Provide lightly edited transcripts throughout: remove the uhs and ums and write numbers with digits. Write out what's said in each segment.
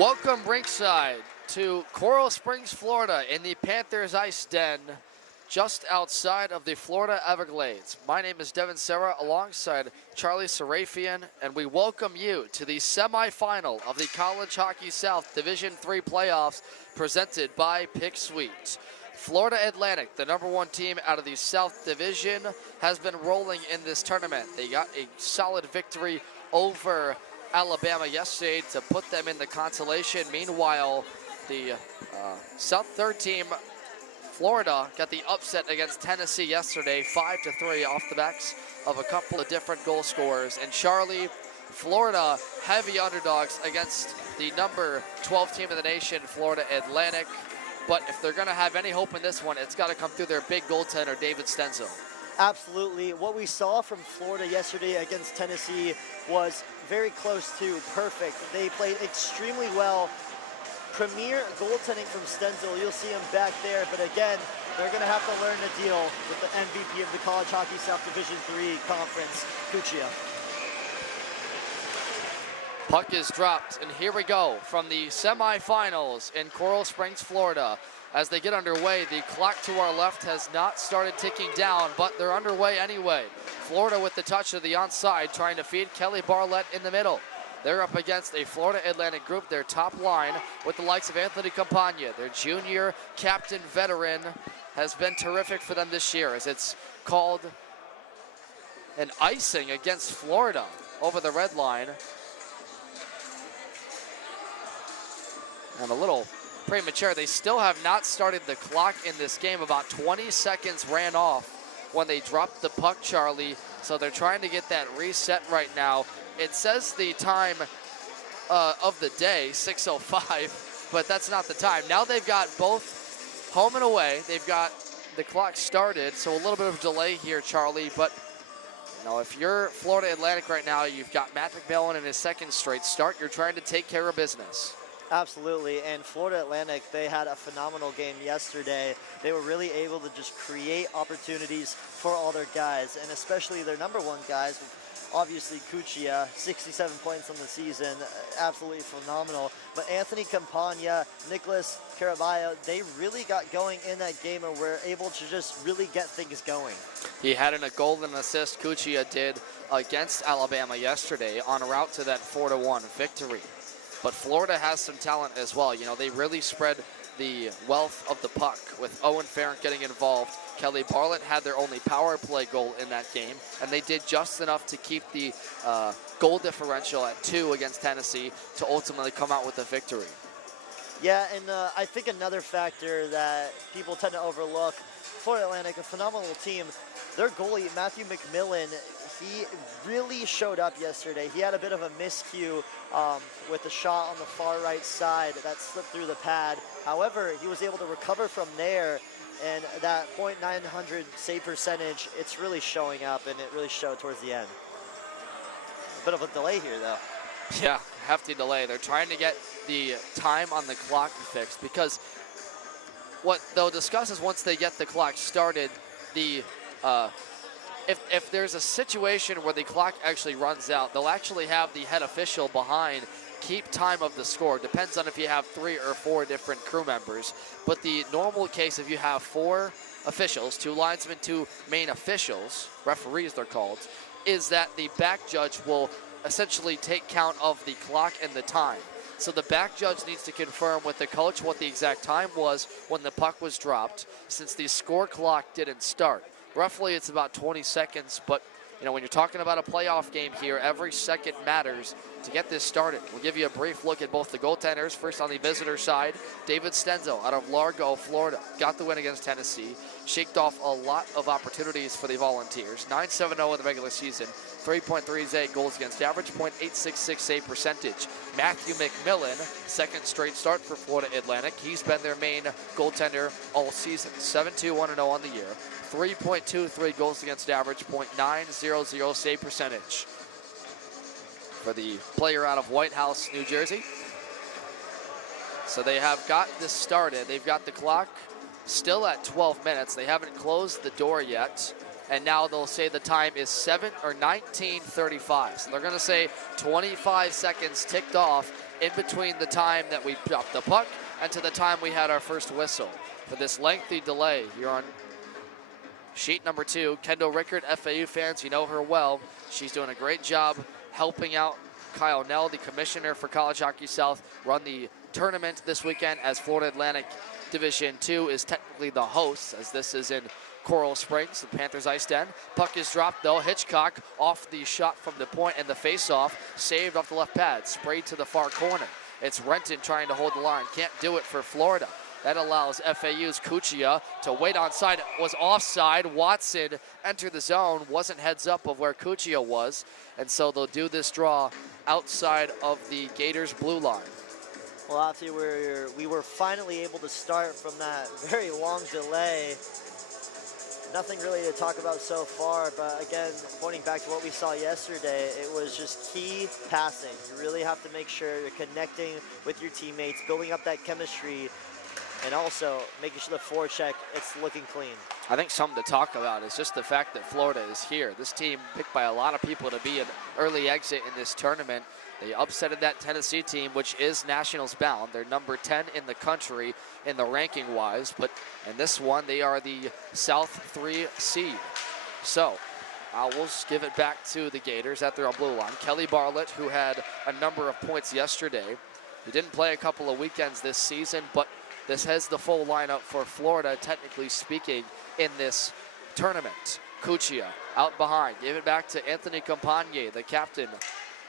Welcome ringside to Coral Springs, Florida in the Panthers IceDen just outside of the Florida Everglades. My name is Devin Serra alongside Charlie Serafian, and we welcome you to the semifinal of the College Hockey South Division III playoffs presented by Pick Sweet. Florida Atlantic, the #1 team out of the South Division, has been rolling in this tournament. They got a solid victory over Alabama yesterday to put them in the consolation. Meanwhile, the South Third team, Florida, got the upset against Tennessee yesterday, 5-3 off the backs of a couple of different goal scorers. And Charlie, Florida heavy underdogs against the number 12 team in the nation, Florida Atlantic. But if they're going to have any hope in this one, it's got to come through their big goaltender, David Stenzel. Absolutely. What we saw from Florida yesterday against Tennessee was very close to perfect. They played extremely well. Premier goaltending from Stenzel. You'll see him back there. But again, they're going to have to learn to deal with the MVP of the College Hockey South Division III Conference, Cuccia. Puck is dropped, and here we go from the semifinals in Coral Springs, Florida. As they get underway, the clock to our left has not started ticking down, but they're underway anyway. Florida with the touch of the onside, trying to feed Kelly Barlett in the middle. They're up against a Florida Atlantic group, their top line, with the likes of Anthony Campagna. Their junior captain veteran has been terrific for them this year, as it's called an icing against Florida over the red line. And a little premature. They still have not started the clock in this game. About 20 seconds ran off when they dropped the puck, Charlie. So they're trying to get that reset right now. It says the time of the day, 6:05, but that's not the time. Now they've got both home and away. They've got the clock started, so a little bit of a delay here, Charlie. But you know, if you're Florida Atlantic right now, you've got Matt McMillan in his second straight start. You're trying to take care of business. Absolutely, and Florida Atlantic, they had a phenomenal game yesterday. They were really able to just create opportunities for all their guys, and especially their #1 guys, obviously Cuccia, 67 points on the season, absolutely phenomenal. But Anthony Campagna, Nicholas Caraballo, they really got going in that game and were able to just really get things going. He had a goal and assist, Cuccia did, against Alabama yesterday on route to that 4-1 victory. But Florida has some talent as well. You know, they really spread the wealth of the puck with Owen Farrant getting involved. Kelly Barlett had their only power play goal in that game, and they did just enough to keep the goal differential at 2 against Tennessee to ultimately come out with a victory. Yeah, and I think another factor that people tend to overlook, Florida Atlantic, a phenomenal team. Their goalie, Matthew McMillan, he really showed up yesterday. He had a bit of a miscue with the shot on the far right side that slipped through the pad. However, he was able to recover from there, and that .900 save percentage, it's really showing up, and it really showed towards the end. A bit of a delay here, though. Yeah, hefty delay. They're trying to get the time on the clock fixed, because what they'll discuss is once they get the clock started, the if there's a situation where the clock actually runs out, they'll actually have the head official behind keep time of the score. Depends on if you have 3 or 4 different crew members. But the normal case, if you have 4 officials, 2 linesmen, 2 main officials, referees they're called, is that the back judge will essentially take count of the clock and the time. So the back judge needs to confirm with the coach what the exact time was when the puck was dropped, since the score clock didn't start. Roughly, it's about 20 seconds, but you know, when you're talking about a playoff game here, every second matters to get this started. We'll give you a brief look at both the goaltenders. First on the visitor side, David Stenzel out of Largo, Florida. Got the win against Tennessee. Shaked off a lot of opportunities for the Volunteers. 9-7-0 in the regular season. 3.38 goals against average, .866 save percentage. Matthew McMillan, second straight start for Florida Atlantic. He's been their main goaltender all season. 7-2-1-0 on the year. 3.23 goals against average, .900 save percentage. For the player out of White House, New Jersey. So they have got this started. They've got the clock still at 12 minutes. They haven't closed the door yet. And now they'll say the time is 19:35. So they're going to say 25 seconds ticked off in between the time that we dropped the puck and to the time we had our first whistle. For this lengthy delay, you're on sheet number 2. Kendall Rickard, FAU fans, you know her well. She's doing a great job helping out Kyle Nell, the commissioner for College Hockey South, run the tournament this weekend, as Florida Atlantic Division II is technically the host, as this is in Coral Springs, the Panthers IceDen. Puck is dropped though. Hitchcock off the shot from the point and the face-off, saved off the left pad, sprayed to the far corner. It's Renton trying to hold the line. Can't do it for Florida. That allows FAU's Kuchia to wait onside. It was offside. Watson entered the zone. Wasn't heads up of where Kuchia was. And so they'll do this draw outside of the Gators' blue line. Well, after we were finally able to start from that very long delay. Nothing really to talk about so far, but again, pointing back to what we saw yesterday, it was just key passing. You really have to make sure you're connecting with your teammates, building up that chemistry, and also making sure the forecheck, it's looking clean. I think something to talk about is just the fact that Florida is here. This team picked by a lot of people to be an early exit in this tournament. They upsetted that Tennessee team, which is nationals bound. They're number 10 in the country in the ranking wise, but in this one, they are the South 3 seed. So Owls give it back to the Gators at their blue line. Kelly Bartlett, who had a number of points yesterday. He didn't play a couple of weekends this season, but this has the full lineup for Florida, technically speaking, in this tournament. Kuchia out behind, gave it back to Anthony Campagne, the captain.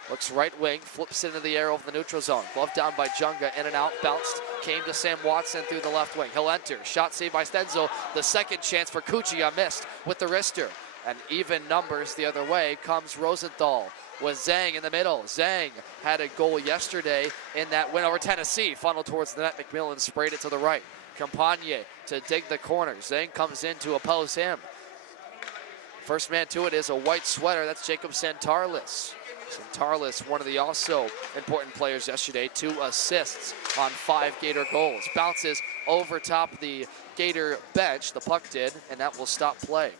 Looks right wing, flips into the air of the neutral zone. Glove down by Junga, in and out, bounced. Came to Sam Watson through the left wing. He'll enter, shot saved by Stenzel. The second chance for Kuchia missed with the wrister. And even numbers the other way comes Rosenthal with Zhang in the middle. Zhang had a goal yesterday in that win over Tennessee. Funneled towards the net, McMillan sprayed it to the right. Campagne to dig the corner. Zhang comes in to oppose him. First man to it is a white sweater. That's Jacob Santarlis. Santarlis, one of the also important players yesterday, 2 assists on 5 Gator goals. Bounces over top the Gator bench, the puck did, and that will stop play.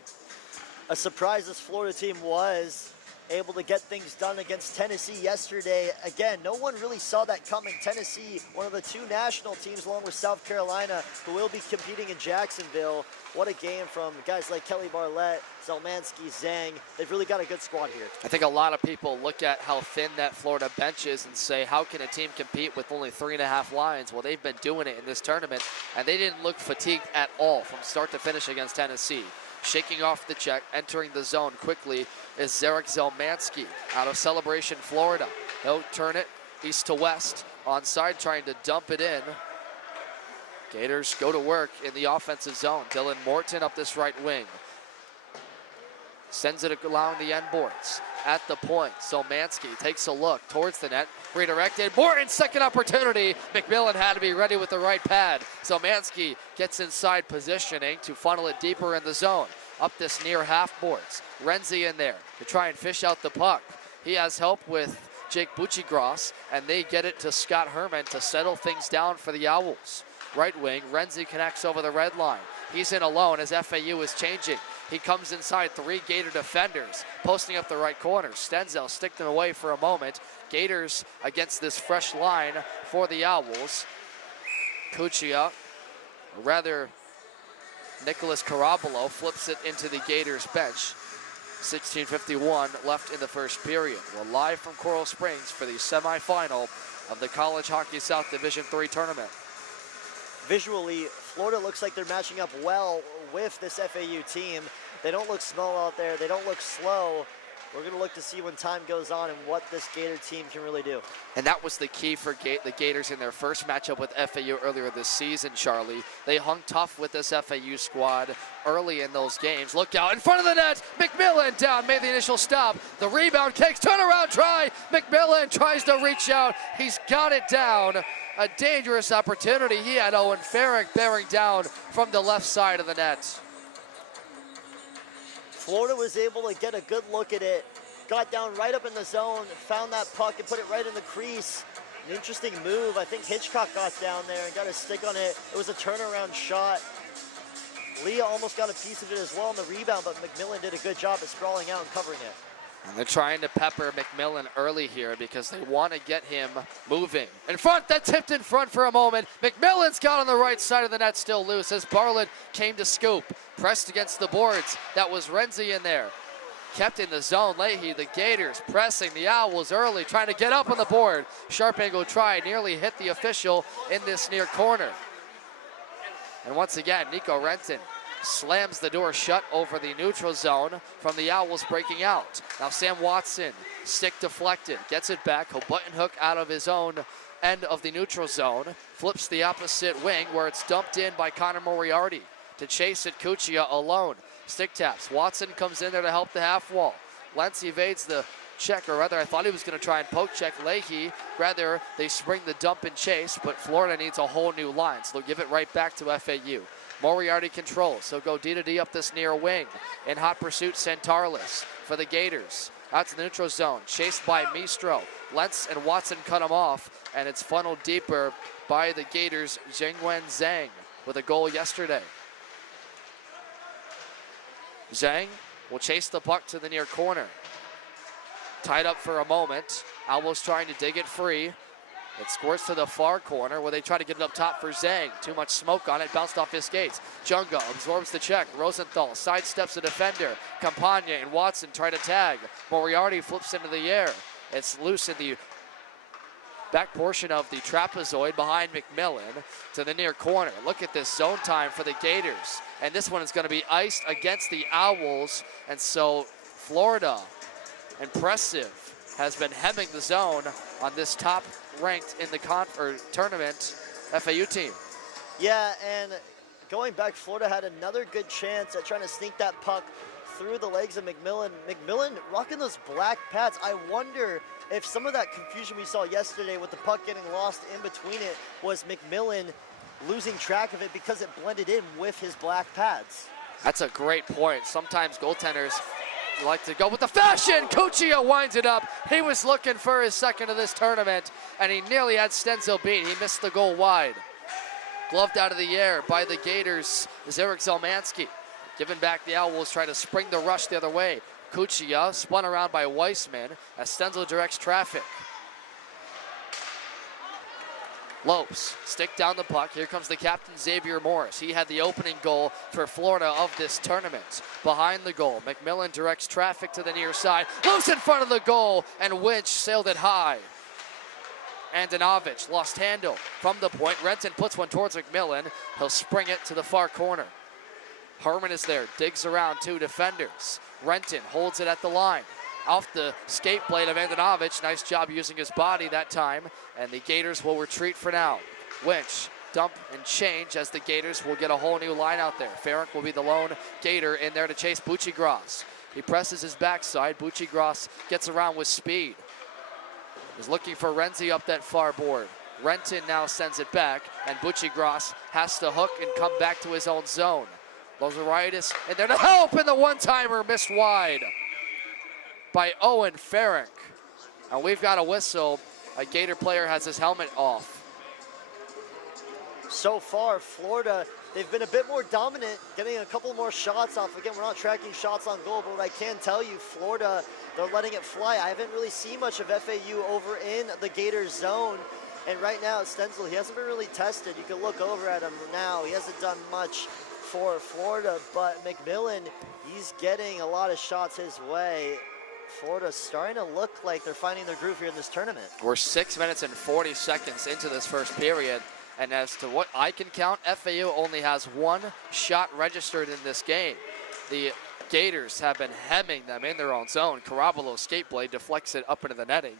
A surprise this Florida team was able to get things done against Tennessee yesterday. Again, no one really saw that coming. Tennessee, one of the 2 national teams along with South Carolina, who will be competing in Jacksonville. What a game from guys like Kelly Bartlett, Zelmansky, Zhang. They've really got a good squad here. I think a lot of people look at how thin that Florida bench is and say, how can a team compete with only 3.5 lines? Well, they've been doing it in this tournament, and they didn't look fatigued at all from start to finish against Tennessee. Shaking off the check, entering the zone quickly is Zarek Zelmansky out of Celebration, Florida. He'll turn it east to west, onside trying to dump it in. Gators go to work in the offensive zone. Dylan Morton up this right wing. Sends it along the end boards. At the point, Zelmansky takes a look towards the net. Redirected. Morton's second opportunity. McMillan had to be ready with the right pad. Zelmansky gets inside positioning to funnel it deeper in the zone. Up this near half boards. Renzi in there to try and fish out the puck. He has help with Jake Buccigross, and they get it to Scott Herman to settle things down for the Owls. Right wing, Renzi connects over the red line. He's in alone as FAU is changing. He comes inside 3 Gator defenders, posting up the right corner. Stenzel stick them away for a moment. Gators against this fresh line for the Owls. Kuchia, or rather Nicholas Carabolo, flips it into the Gators bench. 16:51 left in the first period. We're live from Coral Springs for the semifinal of the College Hockey South Division III tournament. Visually, Florida looks like they're matching up well with this FAU team. They don't look small out there. They don't look slow. We're going to look to see when time goes on and what this Gator team can really do. And that was the key for the Gators in their first matchup with FAU earlier this season, Charlie. They hung tough with this FAU squad early in those games. Look out in front of the net. McMillan down, made the initial stop. The rebound kicks, turnaround try. McMillan tries to reach out. He's got it down. A dangerous opportunity. He had Owen Farrick bearing down from the left side of the net. Florida was able to get a good look at it, got down right up in the zone, found that puck and put it right in the crease. An interesting move. I think Hitchcock got down there and got a stick on it. It was a turnaround shot. Leah almost got a piece of it as well on the rebound, but McMillan did a good job at sprawling out and covering it. And they're trying to pepper McMillan early here because they want to get him moving. In front, that tipped in front for a moment. McMillan's got on the right side of the net, still loose as Bartlett came to scoop. Pressed against the boards. That was Renzi in there. Kept in the zone. Leahy, the Gators pressing the Owls early, trying to get up on the board. Sharp angle try, nearly hit the official in this near corner. And once again, Nico Renton slams the door shut over the neutral zone from the Owls breaking out. Now Sam Watson, stick deflected, gets it back. He'll button hook out of his own end of the neutral zone. Flips the opposite wing where it's dumped in by Connor Moriarty. To chase it, Cuccia alone. Stick taps. Watson comes in there to help the half wall. Lentz evades the check, or rather I thought he was going to try and poke check Leahy. Rather, they spring the dump and chase, but Florida needs a whole new line, so they'll give it right back to FAU. Moriarty controls. He'll go D to D up this near wing. In hot pursuit, Centarlis for the Gators. Out to the neutral zone, chased by Mistro. Lentz and Watson cut him off, and it's funneled deeper by the Gators' Zhengwen Zhang with a goal yesterday. Zhang will chase the puck to the near corner. Tied up for a moment. Owls trying to dig it free. It squirts to the far corner where they try to get it up top for Zhang. Too much smoke on it, bounced off his skates. Junga absorbs the check. Rosenthal sidesteps the defender. Campagna and Watson try to tag. Moriarty flips into the air. It's loose in the back portion of the trapezoid behind McMillan to the near corner. Look at this zone time for the Gators. And this one is going to be iced against the Owls. And so Florida, impressive, has been hemming the zone on this top ranked in the tournament FAU team. Yeah, and going back, Florida had another good chance at trying to sneak that puck through the legs of McMillan. McMillan rocking those black pads. I wonder if some of that confusion we saw yesterday with the puck getting lost in between it was McMillan losing track of it because it blended in with his black pads. That's a great point. Sometimes goaltenders like to go with the fashion. Cuccia winds it up. He was looking for his second of this tournament, and he nearly had Stenzel beat. He missed the goal wide. Gloved out of the air by the Gators is Eric Zelmansky. Given back, the Owls try to spring the rush the other way. Cuccia spun around by Weissman as Stenzel directs traffic. Lopes, stick down the puck. Here comes the captain, Xavier Morris. He had the opening goal for Florida of this tournament. Behind the goal, McMillan directs traffic to the near side. Loose in front of the goal, and Winch sailed it high. Andonovich lost handle from the point. Renton puts one towards McMillan. He'll spring it to the far corner. Herman is there, digs around two defenders. Renton holds it at the line. Off the skate blade of Andonovich. Nice job using his body that time. And the Gators will retreat for now. Winch, dump and change as the Gators will get a whole new line out there. Ferenc will be the lone Gator in there to chase Bucci-Gross. He presses his backside. Bucci-Gross gets around with speed. He's looking for Renzi up that far board. Renton now sends it back, and Bucci-Gross has to hook and come back to his own zone. Lozoritis in there to help, and the one-timer missed wide by Owen Ferenc. And we've got a whistle. A Gator player has his helmet off. So far, Florida, they've been a bit more dominant, getting a couple more shots off. Again, we're not tracking shots on goal, but what I can tell you, Florida, they're letting it fly. I haven't really seen much of FAU over in the Gator zone. And right now, Stenzel, he hasn't been really tested. You can look over at him now. He hasn't done much for Florida, but McMillan, he's getting a lot of shots his way. Florida's starting to look like they're finding their groove here in this tournament. We're 6 minutes and 40 seconds into this first period. And as to what I can count, FAU only has one shot registered in this game. The Gators have been hemming them in their own zone. Caraballo's skate blade deflects it up into the netting.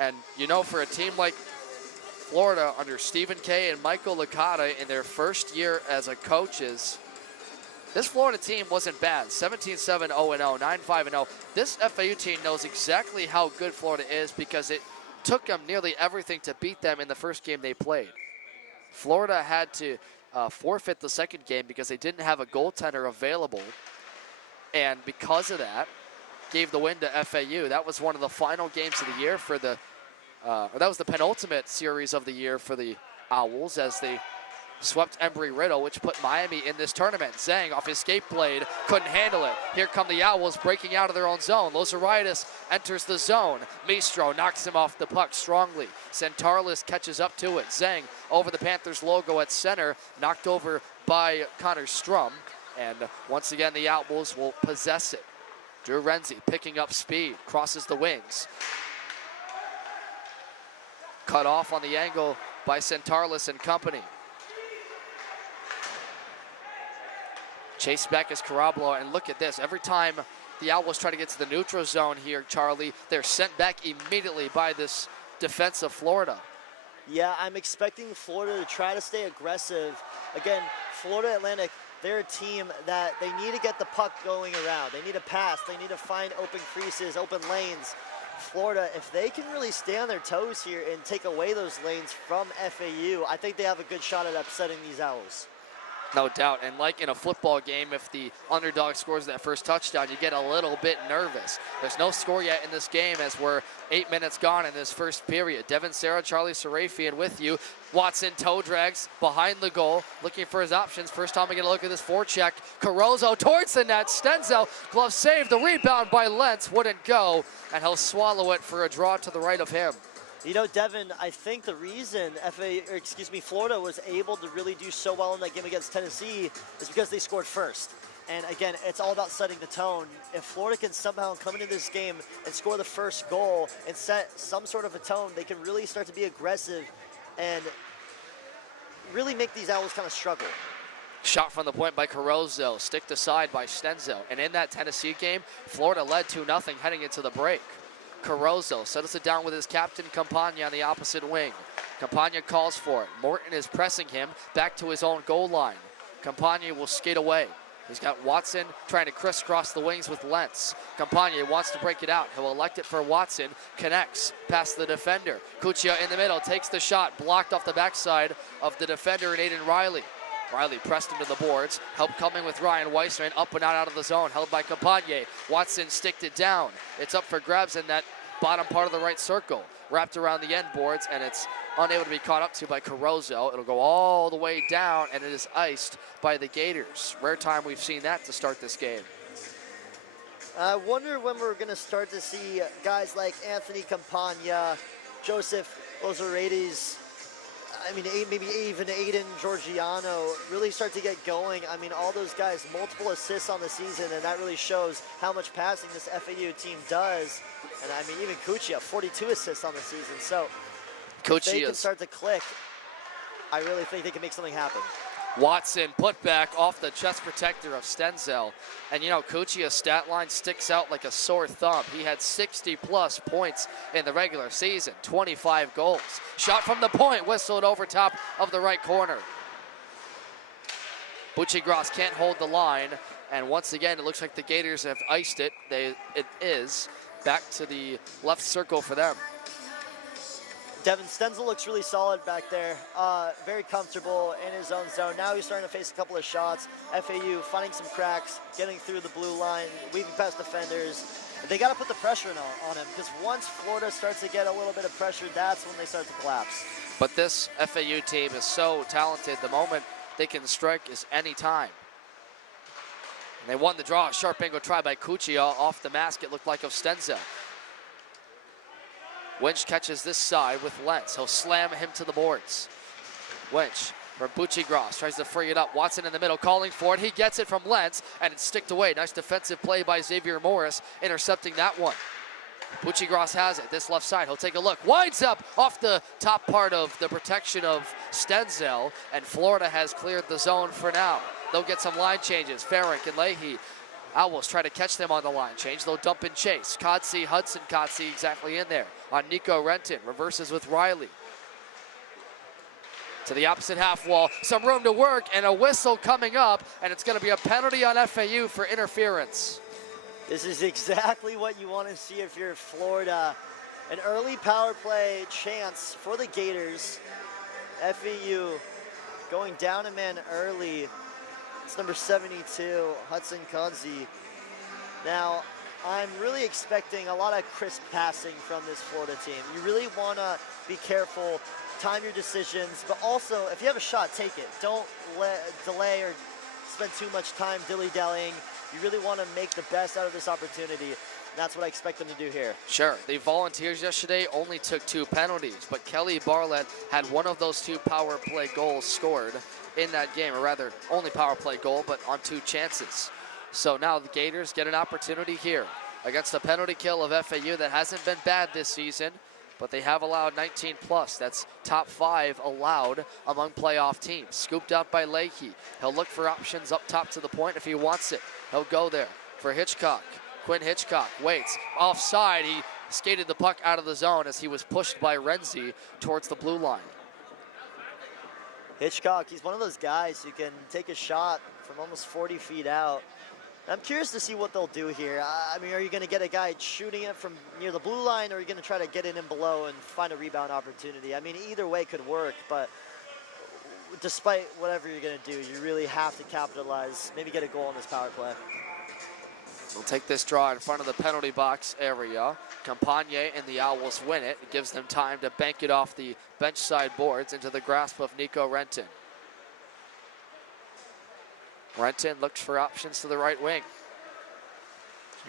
And you know, for a team like Florida under Stephen Kay and Michael Licata in their first year as a coaches, this Florida team wasn't bad. 17-7, 0-0, 9-5-0. This FAU team knows exactly how good Florida is because it took them nearly everything to beat them in the first game they played. Florida had to forfeit the second game because they didn't have a goaltender available. And because of that, gave the win to FAU. That was one of the final games of the year for the, or that was the penultimate series of the year for the Owls as they swept Embry-Riddle, which put Miami in this tournament. Zhang off his skate blade, couldn't handle it. Here come the Owls breaking out of their own zone. Lozaritis enters the zone. Mistro knocks him off the puck strongly. Centarlis catches up to it. Zhang over the Panthers logo at center, knocked over by Connor Strum. And once again, the Owls will possess it. Drew Renzi picking up speed, crosses the wings. Cut off on the angle by Centarlis and company. Chase back is Carablo, and look at this. Every time the Owls try to get to the neutral zone here, Charlie, they're sent back immediately by this defense of Florida. Yeah, I'm expecting Florida to try to stay aggressive. Again, Florida Atlantic, they're a team that they need to get the puck going around. They need to pass. They need to find open creases, open lanes. Florida, if they can really stay on their toes here and take away those lanes from FAU, I think they have a good shot at upsetting these Owls. No doubt, and like in a football game, if the underdog scores that first touchdown, you get a little bit nervous. There's no score yet in this game as we're 8 minutes gone in this first period. Devin Serra, Charlie Sarafian with you. Watson toe drags behind the goal, looking for his options. First time we get a look at this forecheck. Carozzo towards the net. Stenzel, glove save. The rebound by Lentz wouldn't go, and he'll swallow it for a draw to the right of him. You know, Devin, I think the reason Florida was able to really do so well in that game against Tennessee is because they scored first. And again, it's all about setting the tone. If Florida can somehow come into this game and score the first goal and set some sort of a tone, they can really start to be aggressive and really make these Owls kind of struggle. Shot from the point by Carozzo, sticked aside by Stenzel. And in that Tennessee game, Florida led 2-0 heading into the break. Carozzo settles it down with his captain, Campagna, on the opposite wing. Campagna calls for it. Morton is pressing him back to his own goal line. Campagna will skate away. He's got Watson trying to crisscross the wings with Lentz. Campagna wants to break it out. He'll elect it for Watson. Connects past the defender. Cuccia in the middle takes the shot. Blocked off the backside of the defender and Aiden Riley. Riley pressed him to the boards. Help coming with Ryan Weissman. Up and out of the zone. Held by Campagna. Watson sticked it down. It's up for grabs in that bottom part of the right circle. Wrapped around the end boards, and it's unable to be caught up to by Carozzo. It'll go all the way down, and it is iced by the Gators. Rare time we've seen that to start this game. I wonder when we're going to start to see guys like Anthony Campagna, Joseph Lozarides, I mean, maybe even Aiden Georgiano really start to get going. I mean, all those guys, multiple assists on the season, and that really shows how much passing this FAU team does. And I mean, even Cuccia, 42 assists on the season. So if they can start to click, I really think they can make something happen. Watson put back off the chest protector of Stenzel. And you know, Cuccia's stat line sticks out like a sore thumb. He had 60+ points in the regular season, 25 goals. Shot from the point, whistled over top of the right corner. Bucci-Gross can't hold the line. And once again, it looks like the Gators have iced it. It is back to the left circle for them. Devin Stenzel looks really solid back there, very comfortable in his own zone. Now he's starting to face a couple of shots. FAU finding some cracks, getting through the blue line, weaving past defenders. They got to put the pressure on him, because once Florida starts to get a little bit of pressure, that's when they start to collapse. But this FAU team is so talented. The moment they can strike is any time. And they won the draw. A sharp angle try by Cuccia off the mask, it looked like, of Stenzel. Winch catches this side with Lentz. He'll slam him to the boards. Winch from Bucci-Gross tries to free it up. Watson in the middle calling for it. He gets it from Lentz, and it's sticked away. Nice defensive play by Xavier Morris, intercepting that one. Bucci-Gross has it. This left side, he'll take a look. Winds up off the top part of the protection of Stenzel, and Florida has cleared the zone for now. They'll get some line changes. Farrick and Leahy. Owls try to catch them on the line change. They'll dump and chase. Hudson Cotsey exactly in there on Nico Renton. Reverses with Riley. To the opposite half wall. Some room to work and a whistle coming up, and it's going to be a penalty on FAU for interference. This is exactly what you want to see if you're Florida. An early power play chance for the Gators. FAU going down a man early. It's number 72, Hudson Cotsey. Now, I'm really expecting a lot of crisp passing from this Florida team. You really want to be careful, time your decisions, but also if you have a shot, take it. Don't delay or spend too much time dilly-dallying. You really want to make the best out of this opportunity. That's what I expect them to do here. Sure, the Volunteers yesterday only took 2 penalties, but Kelly Bartlett had one of those 2 power play goals scored in that game, or rather, only power play goal, but on 2 chances. So now the Gators get an opportunity here against the penalty kill of FAU that hasn't been bad this season, but they have allowed 19 plus. That's top 5 allowed among playoff teams. Scooped out by Leahy. He'll look for options up top to the point if he wants it. He'll go there for Hitchcock. Quinn Hitchcock waits. Offside, he skated the puck out of the zone as he was pushed by Renzi towards the blue line. Hitchcock, he's one of those guys who can take a shot from almost 40 feet out. I'm curious to see what they'll do here. I mean, are you going to get a guy shooting it from near the blue line, or are you going to try to get it in below and find a rebound opportunity? I mean, either way could work, but despite whatever you're going to do, you really have to capitalize, maybe get a goal on this power play. We'll take this draw in front of the penalty box area. Campagne and the Owls win it. It gives them time to bank it off the bench side boards into the grasp of Nico Renton. Renton looks for options to the right wing.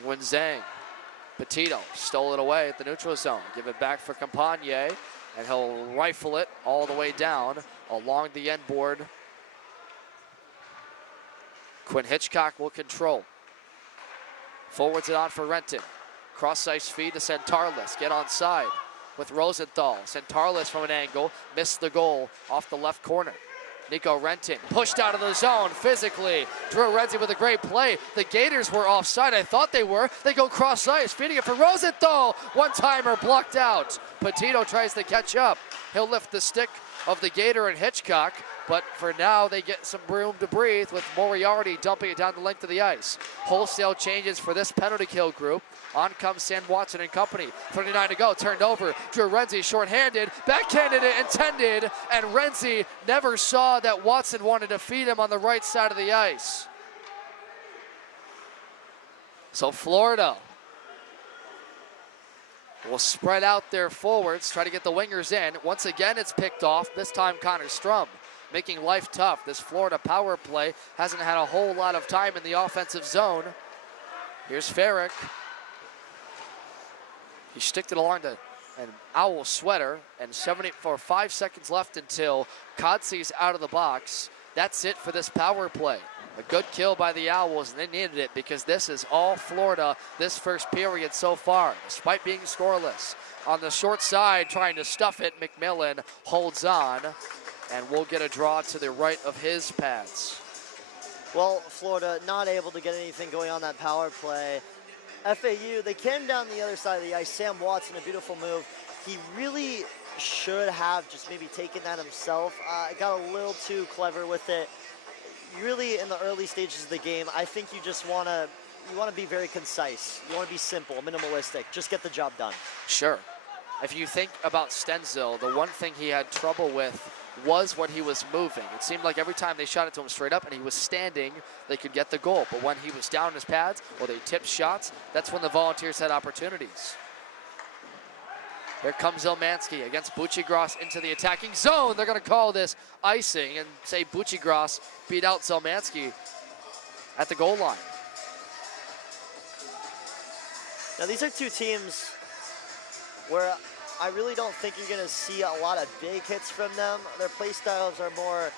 Wen Zhang. Petito stole it away at the neutral zone. Give it back for Campagne, and he'll rifle it all the way down along the end board. Quinn Hitchcock will control. Forwards it on for Renton. Cross ice feed to Centarlis. Get on side with Rosenthal. Centarlis from an angle. Missed the goal off the left corner. Nico Renton pushed out of the zone physically. Drew Renzi with a great play. The Gators were offside. I thought they were. They go cross ice. Feeding it for Rosenthal. One-timer blocked out. Petito tries to catch up. He'll lift the stick of the Gator and Hitchcock. But for now, they get some room to breathe with Moriarty dumping it down the length of the ice. Wholesale changes for this penalty kill group. On comes Sam Watson and company. 39 to go, turned over. Drew Renzi shorthanded, backhanded it, intended, and Renzi never saw that Watson wanted to feed him on the right side of the ice. So Florida will spread out their forwards, try to get the wingers in. Once again, it's picked off, this time Connor Strum, making life tough. This Florida power play hasn't had a whole lot of time in the offensive zone. Here's Farrick. He sticked it along to an Owl sweater, and 5 seconds left until Kodse's out of the box. That's it for this power play. A good kill by the Owls, and they needed it because this is all Florida this first period so far, despite being scoreless. On the short side, trying to stuff it, McMillan holds on, and we'll get a draw to the right of his pads. Well, Florida not able to get anything going on that power play. FAU, they came down the other side of the ice. Sam Watson, a beautiful move. He really should have just maybe taken that himself. Got a little too clever with it. Really, in the early stages of the game, I think you just want to be very concise. You want to be simple, minimalistic. Just get the job done. Sure. If you think about Stenzel, the one thing he had trouble with was when he was moving. It seemed like every time they shot it to him straight up and he was standing, they could get the goal. But when he was down in his pads or they tipped shots, that's when the Volunteers had opportunities. Here comes Zelmansky against Buccigross into the attacking zone. They're going to call this icing and say Buccigross beat out Zelmansky at the goal line. Now these are two teams where I really don't think you're going to see a lot of big hits from them. Their play styles are more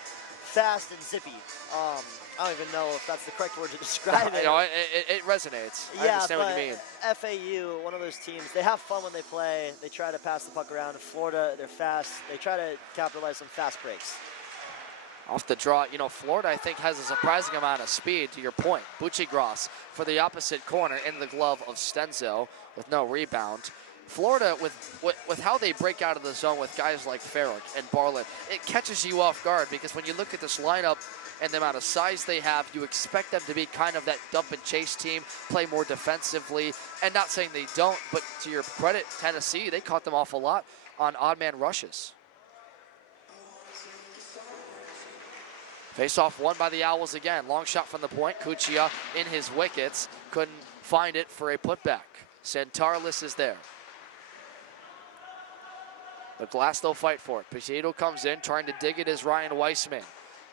fast and zippy. I don't even know if that's the correct word to describe it. You know, it resonates. I understand what you mean. FAU, one of those teams, they have fun when they play. They try to pass the puck around. Florida, they're fast. They try to capitalize on fast breaks. Off the draw, you know, Florida, I think, has a surprising amount of speed, to your point. Buccigross for the opposite corner in the glove of Stenzel with no rebound. Florida, with how they break out of the zone with guys like Farrick and Bartlett, it catches you off guard because when you look at this lineup and the amount of size they have, you expect them to be kind of that dump and chase team, play more defensively, and not saying they don't, but to your credit, Tennessee, they caught them off a lot on odd man rushes. Face-off won by the Owls again. Long shot from the point. Cuccia in his wickets. Couldn't find it for a putback. Santarlis is there. The Glass, they'll fight for it. Picheto comes in, trying to dig it is Ryan Weissman.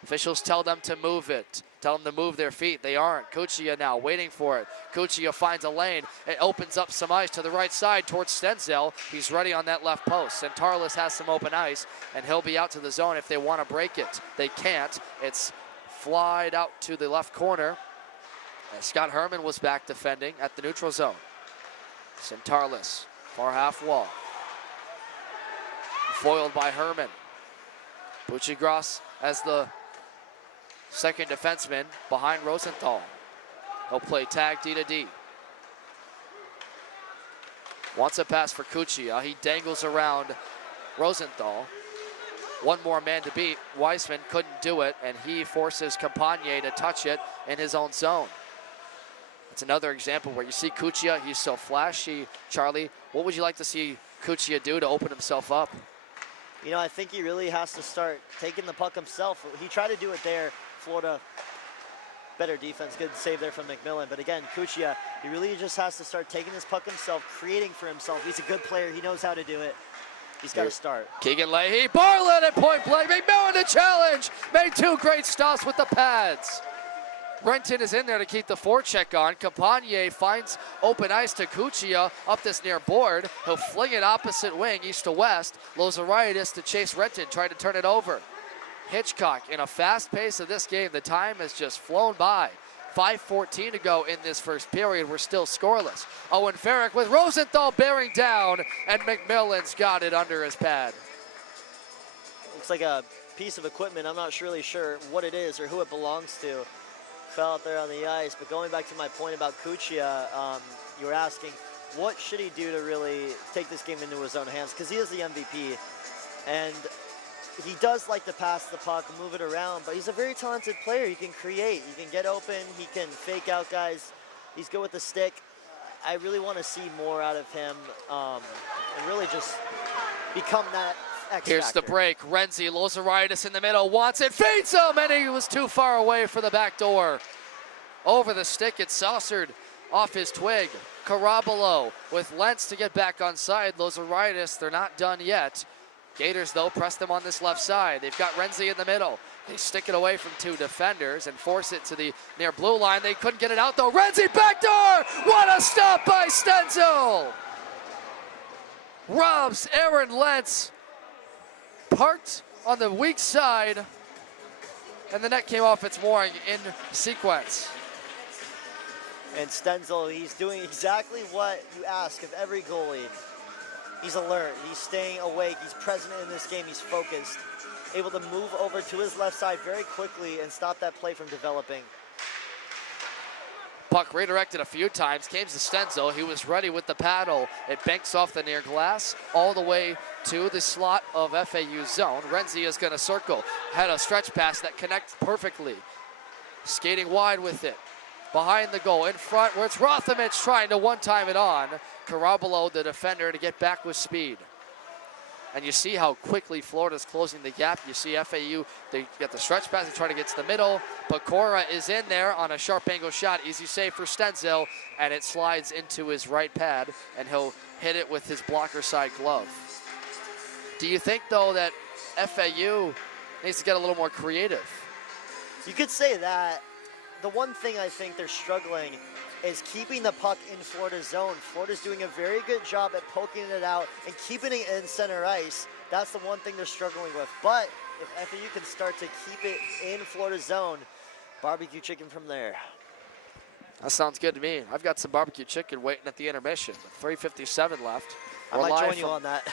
Officials tell them to move it. Tell them to move their feet. They aren't. Cuccia now waiting for it. Cuccia finds a lane. It opens up some ice to the right side towards Stenzel. He's ready on that left post. Santarlis has some open ice, and he'll be out to the zone if they want to break it. They can't. It's flied out to the left corner. And Scott Herman was back defending at the neutral zone. Santarlis, far half wall. Foiled by Herman. Buccigross as the second defenseman behind Rosenthal. He'll play tag D to D. Wants a pass for Cuccia. He dangles around Rosenthal. One more man to beat. Weissman couldn't do it, and he forces Campagne to touch it in his own zone. It's another example where you see Cuccia. He's so flashy. Charlie, what would you like to see Cuccia do to open himself up? You know, I think he really has to start taking the puck himself. He tried to do it there. Florida, better defense, good save there from McMillan. But again, Cuccia, he really just has to start taking this puck himself, creating for himself. He's a good player. He knows how to do it. He's got to start. Keegan Leahy, Bartlett at point blank. McMillan to challenge. Made two great stops with the pads. Renton is in there to keep the forecheck on. Campagne finds open ice to Cuccia up this near board. He'll fling it opposite wing, east to west. Lozaritis to chase Renton, trying to turn it over. Hitchcock in a fast pace of this game. The time has just flown by. 5:14 to go in this first period. We're still scoreless. Owen Farrick with Rosenthal bearing down, and McMillan's got it under his pad. Looks like a piece of equipment. I'm not really sure what it is or who it belongs to. Fell out there on the ice. But going back to my point about Cuccia, you were asking, what should he do to really take this game into his own hands? Because he is the MVP, and he does like to pass the puck, move it around, but he's a very talented player. He can create, he can get open, he can fake out guys. He's good with the stick. I really want to see more out of him and really just become that X Here's factor. the break. Renzi, Lozaritis in the middle, wants it, feeds him, and he was too far away for the back door. Over the stick, it's saucered off his twig. Carabolo with Lentz to get back on side. Lozaritis, they're not done yet. Gators, though, press them on this left side. They've got Renzi in the middle. They stick it away from two defenders and force it to the near blue line. They couldn't get it out, though. Renzi, backdoor! What a stop by Stenzel! Robs Aaron Lentz. Parked on the weak side, and the net came off its mooring in sequence. And Stenzel, he's doing exactly what you ask of every goalie. He's alert, he's staying awake, he's present in this game, he's focused. Able to move over to his left side very quickly and stop that play from developing. Puck redirected a few times, came to Stenzel. He was ready with the paddle. It banks off the near glass all the way to the slot of FAU's zone. Renzi is going to circle. Had a stretch pass that connects perfectly. Skating wide with it. Behind the goal, in front, where it's Rothamich trying to one-time it on. Carabolo, the defender, to get back with speed. And you see how quickly Florida's closing the gap. You see FAU, they get the stretch pass, they try to get to the middle. Pecora is in there on a sharp angle shot. Easy save for Stenzel, and it slides into his right pad, and he'll hit it with his blocker side glove. Do you think, though, that FAU needs to get a little more creative? You could say that. The one thing I think they're struggling is keeping the puck in Florida's zone. Florida's doing a very good job at poking it out and keeping it in center ice. That's the one thing they're struggling with. But if FAU can start to keep it in Florida's zone, barbecue chicken from there. That sounds good to me. I've got some barbecue chicken waiting at the intermission. 3:57 left. I might join you on that.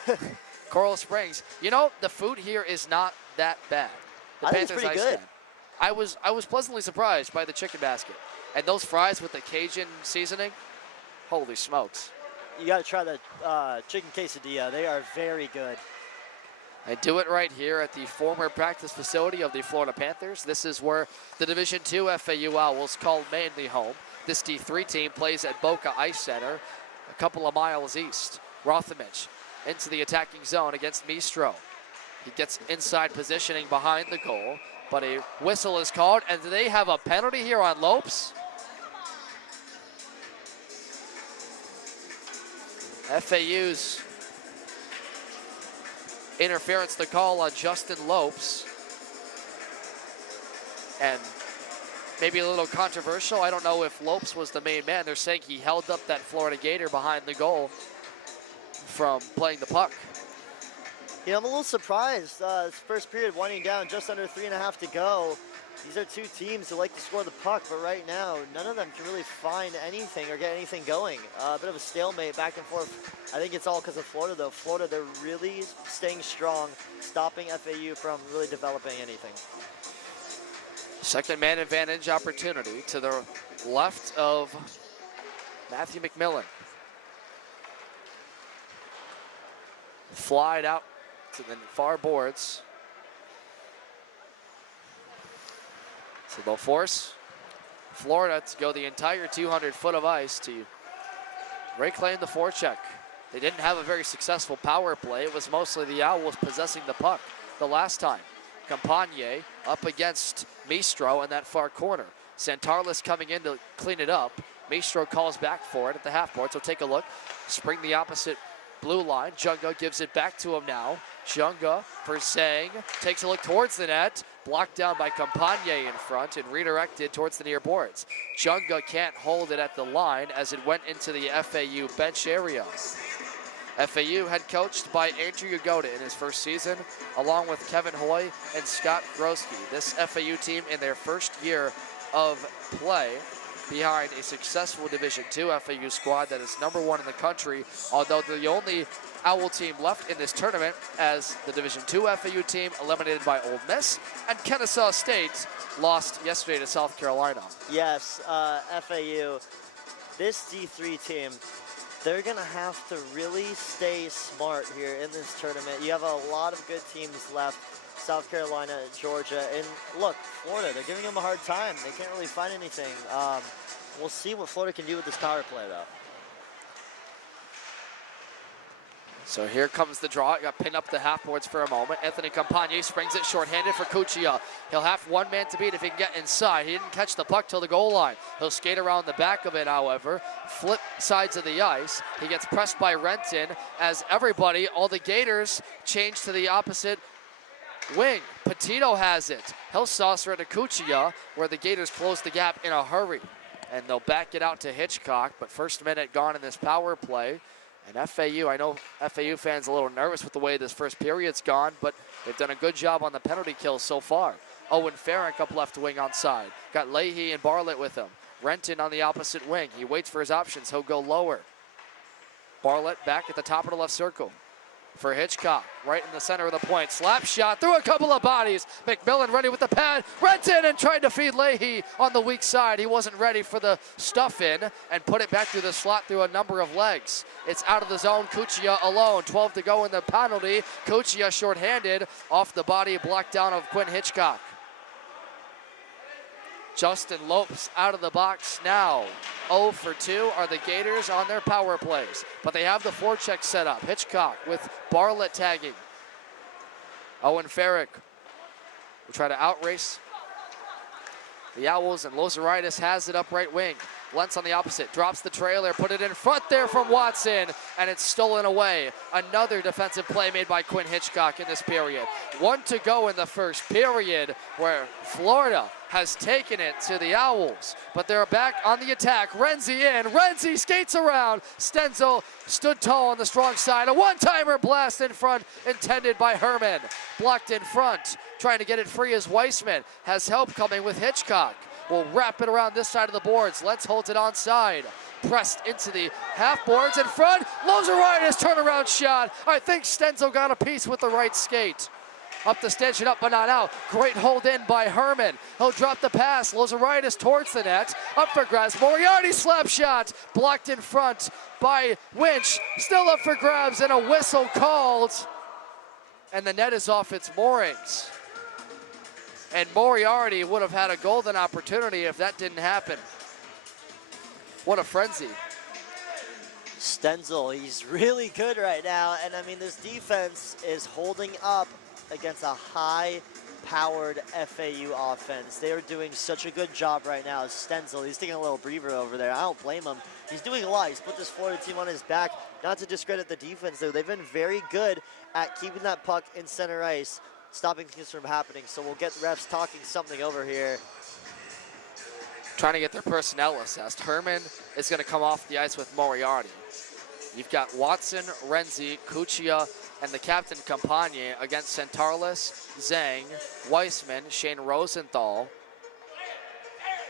Coral Springs. You know, the food here is not that bad. The I think it's Panthers pretty good. IceDen. I was pleasantly surprised by the chicken basket. And those fries with the Cajun seasoning, holy smokes. You got to try the chicken quesadilla. They are very good. They do it right here at the former practice facility of the Florida Panthers. This is where the Division II FAU Owls call mainly home. This D3 team plays at Boca Ice Center, a couple of miles east. Rothamich into the attacking zone against Mistro. He gets inside positioning behind the goal. but a whistle is called, and do they have a penalty here on Lopes? FAU's interference to call on Justin Lopes. And maybe a little controversial. I don't know if Lopes was the main man. They're saying he held up that Florida Gator behind the goal from playing the puck. You know, I'm a little surprised. This first period winding down, just under 3.5 to go. These are two teams who like to score the puck, but right now, none of them can really find anything or get anything going. A bit of a stalemate back and forth. I think it's all because of Florida, though. Florida, they're really staying strong, stopping FAU from really developing anything. Second man advantage opportunity to the left of Matthew McMillan. Flied out to the far boards. So they'll force Florida to go the entire 200 foot of ice to reclaim the forecheck. They didn't have a very successful power play. It was mostly the Owls possessing the puck the last time. Campagne up against Mistro in that far corner. Santarlis coming in to clean it up. Mistro calls back for it at the half board, so take a look. Spring the opposite blue line. Junga gives it back to him now. Junga for Zhang. Takes a look towards the net. Blocked down by Campagne in front and redirected towards the near boards. Junga can't hold it at the line as it went into the FAU bench area. FAU head coached by Andrew Yagoda in his first season, along with Kevin Hoy and Scott Groski. This FAU team in their first year of play behind a successful Division II FAU squad that is #1 in the country, although they're the only Owl team left in this tournament, as the Division II FAU team eliminated by Ole Miss, and Kennesaw State lost yesterday to South Carolina. Yes, FAU, this D3 team, they're going to have to really stay smart here in this tournament. You have a lot of good teams left, South Carolina, Georgia, and look, Florida, they're giving them a hard time. They can't really find anything. We'll see what Florida can do with this power play, though. So here comes the draw. It got pinned up the half boards for a moment. Anthony Campagne springs it shorthanded for Cuccia. He'll have one man to beat if he can get inside. He didn't catch the puck till the goal line. He'll skate around the back of it, however. Flip sides of the ice. He gets pressed by Renton as everybody, all the Gators, change to the opposite wing. Petito has it. He'll saucer it to Cuccia, where the Gators close the gap in a hurry. And they'll back it out to Hitchcock, but first minute gone in this power play. And FAU, I know FAU fans a little nervous with the way this first period's gone, but they've done a good job on the penalty kills so far. Owen Farrick up left wing on side. Got Leahy and Bartlett with him. Renton on the opposite wing. He waits for his options. He'll go lower. Bartlett back at the top of the left circle for Hitchcock, right in the center of the point. Slap shot through a couple of bodies. McMillan ready with the pad. Renton and trying to feed Leahy on the weak side. He wasn't ready for the stuff in and put it back through the slot through a number of legs. It's out of the zone. Cuccia alone. 12 to go in the penalty. Cuccia shorthanded off the body blocked down of Quinn Hitchcock. Justin Lopes out of the box now. 0 for 2 are the Gators on their power plays, but they have the forecheck set up. Hitchcock with Bartlett tagging. Owen Farrick will try to outrace the Owls, and Lozeritis has it up right wing. Lentz on the opposite, drops the trailer, put it in front there from Watson, and it's stolen away. Another defensive play made by Quinn Hitchcock in this period. 1 to go in the first period, where Florida has taken it to the Owls, but they're back on the attack. Renzi in, Renzi skates around. Stenzel stood tall on the strong side. A one-timer blast in front intended by Herman. Blocked in front, trying to get it free as Weissman has help coming with Hitchcock. Will wrap it around this side of the boards. Let's hold it onside. Pressed into the half boards in front. Lozeritis turnaround shot. I think Stenzel got a piece with the right skate. Up the stanchion, up but not out. Great hold in by Herman. He'll drop the pass. Lozeritis towards the net. Up for grabs. Moriarty slap shot. Blocked in front by Winch. Still up for grabs and a whistle called. And the net is off its moorings. And Moriarty would have had a golden opportunity if that didn't happen. What a frenzy. Stenzel, he's really good right now. And I mean, this defense is holding up against a high powered FAU offense. They are doing such a good job right now. Stenzel, he's taking a little breather over there. I don't blame him. He's doing a lot. He's put this Florida team on his back. Not to discredit the defense, though. They've been very good at keeping that puck in center ice, stopping things from happening. So we'll get refs talking something over here. Trying to get their personnel assessed. Herman is going to come off the ice with Moriarty. You've got Watson, Renzi, Kuchia, and the captain Campagne against Centarlis, Zhang, Weissman, Shane Rosenthal.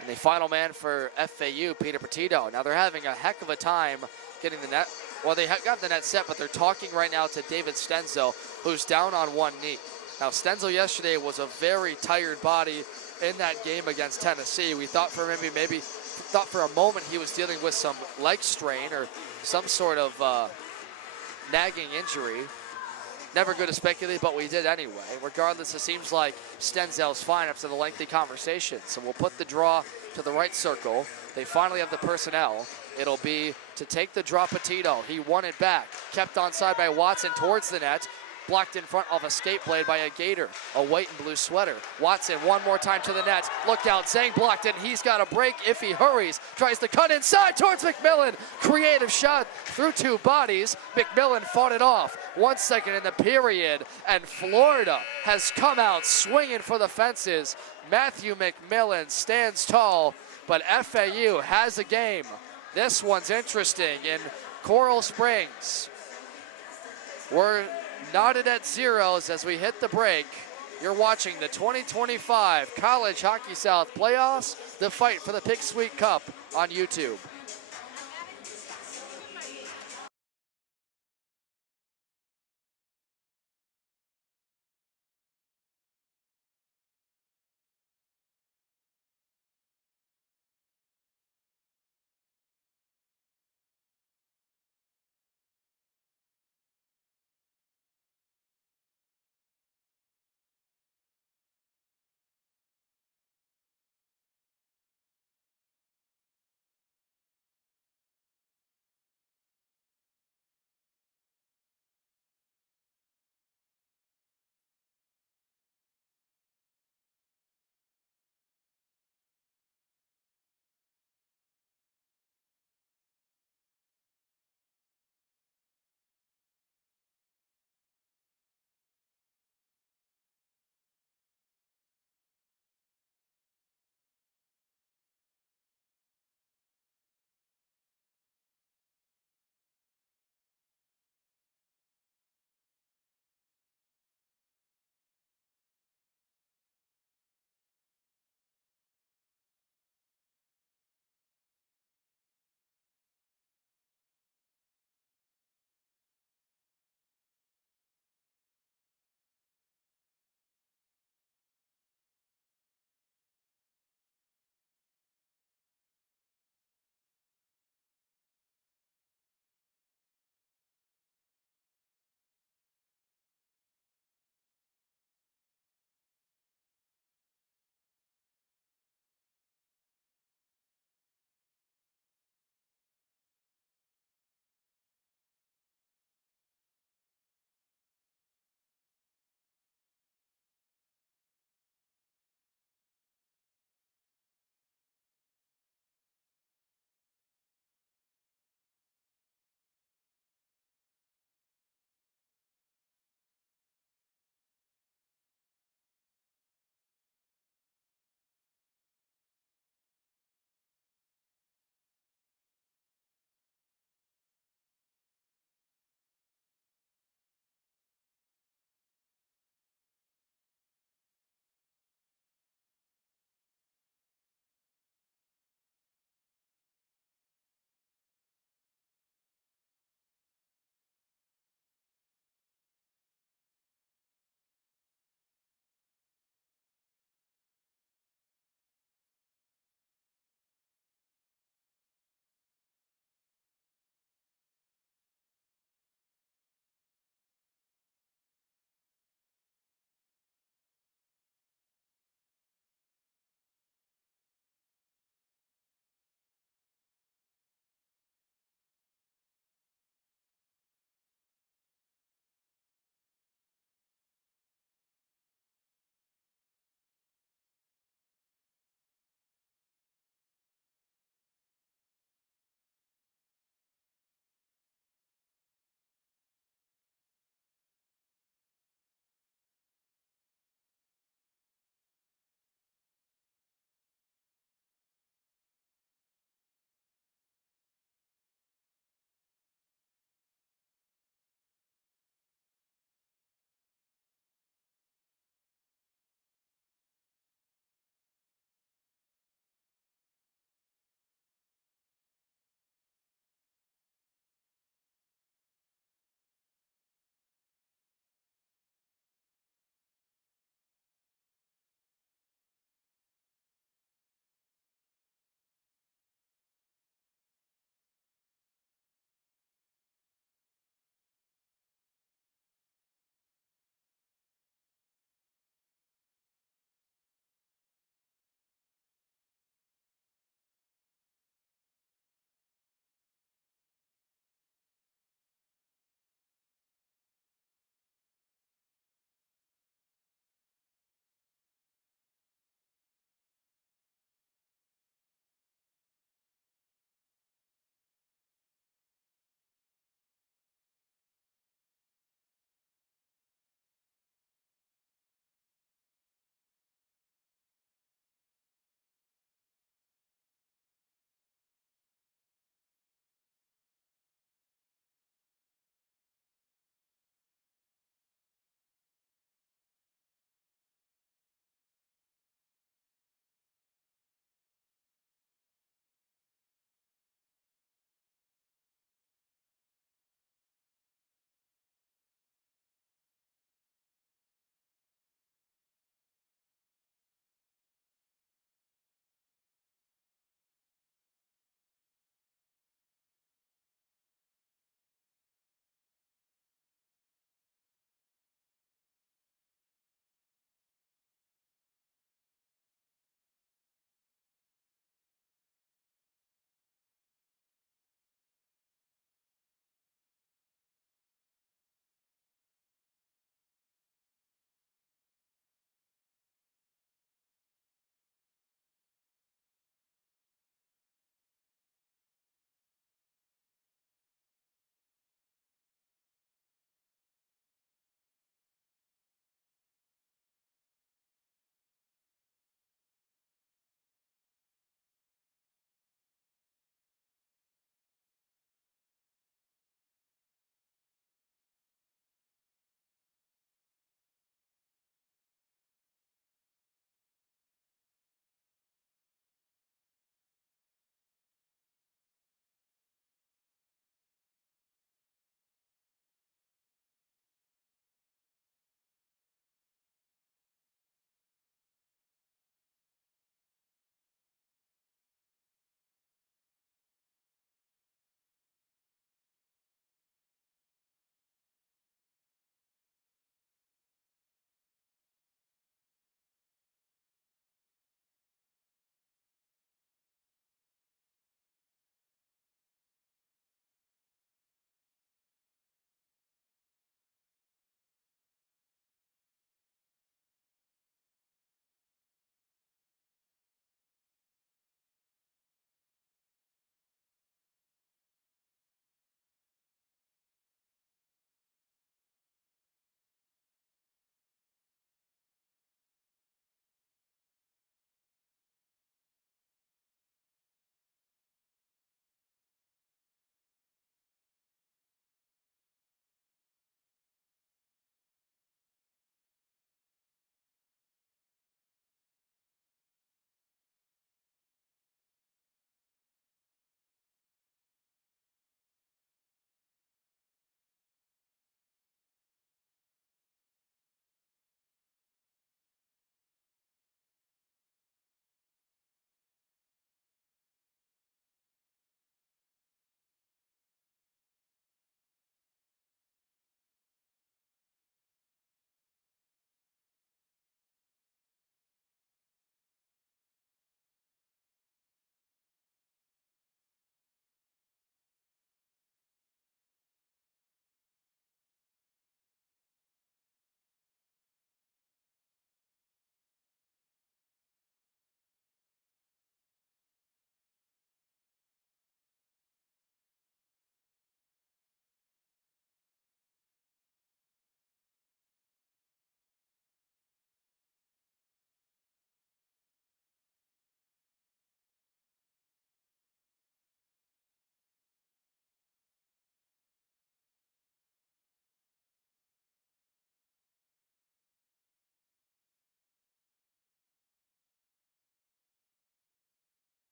And the final man for FAU, Peter Petito. Now they're having a heck of a time getting the net. Well, they got the net set, but they're talking right now to David Stenzel, who's down on one knee. Now Stenzel yesterday was a very tired body in that game against Tennessee. We thought for a moment he was dealing with some leg strain or some sort of nagging injury. Never good to speculate, but we did anyway. Regardless, it seems like Stenzel's fine after the lengthy conversation. So we'll put the draw to the right circle. They finally have the personnel. It'll be to take the draw Petito. He won it back. Kept onside by Watson towards the net. Blocked in front of a skate blade by a Gator, a white and blue sweater. Watson one more time to the net. Look out, Zhang blocked it. He's got a break if he hurries. Tries to cut inside towards McMillan. Creative shot through two bodies. McMillan fought it off. 1 second in the period, and Florida has come out swinging for the fences. Matthew McMillan stands tall, but FAU has a game. This one's interesting in Coral Springs. We're knotted at zeros as we hit the break. You're watching the 2025 College Hockey South playoffs, the fight for the Pick Sweet Cup on YouTube.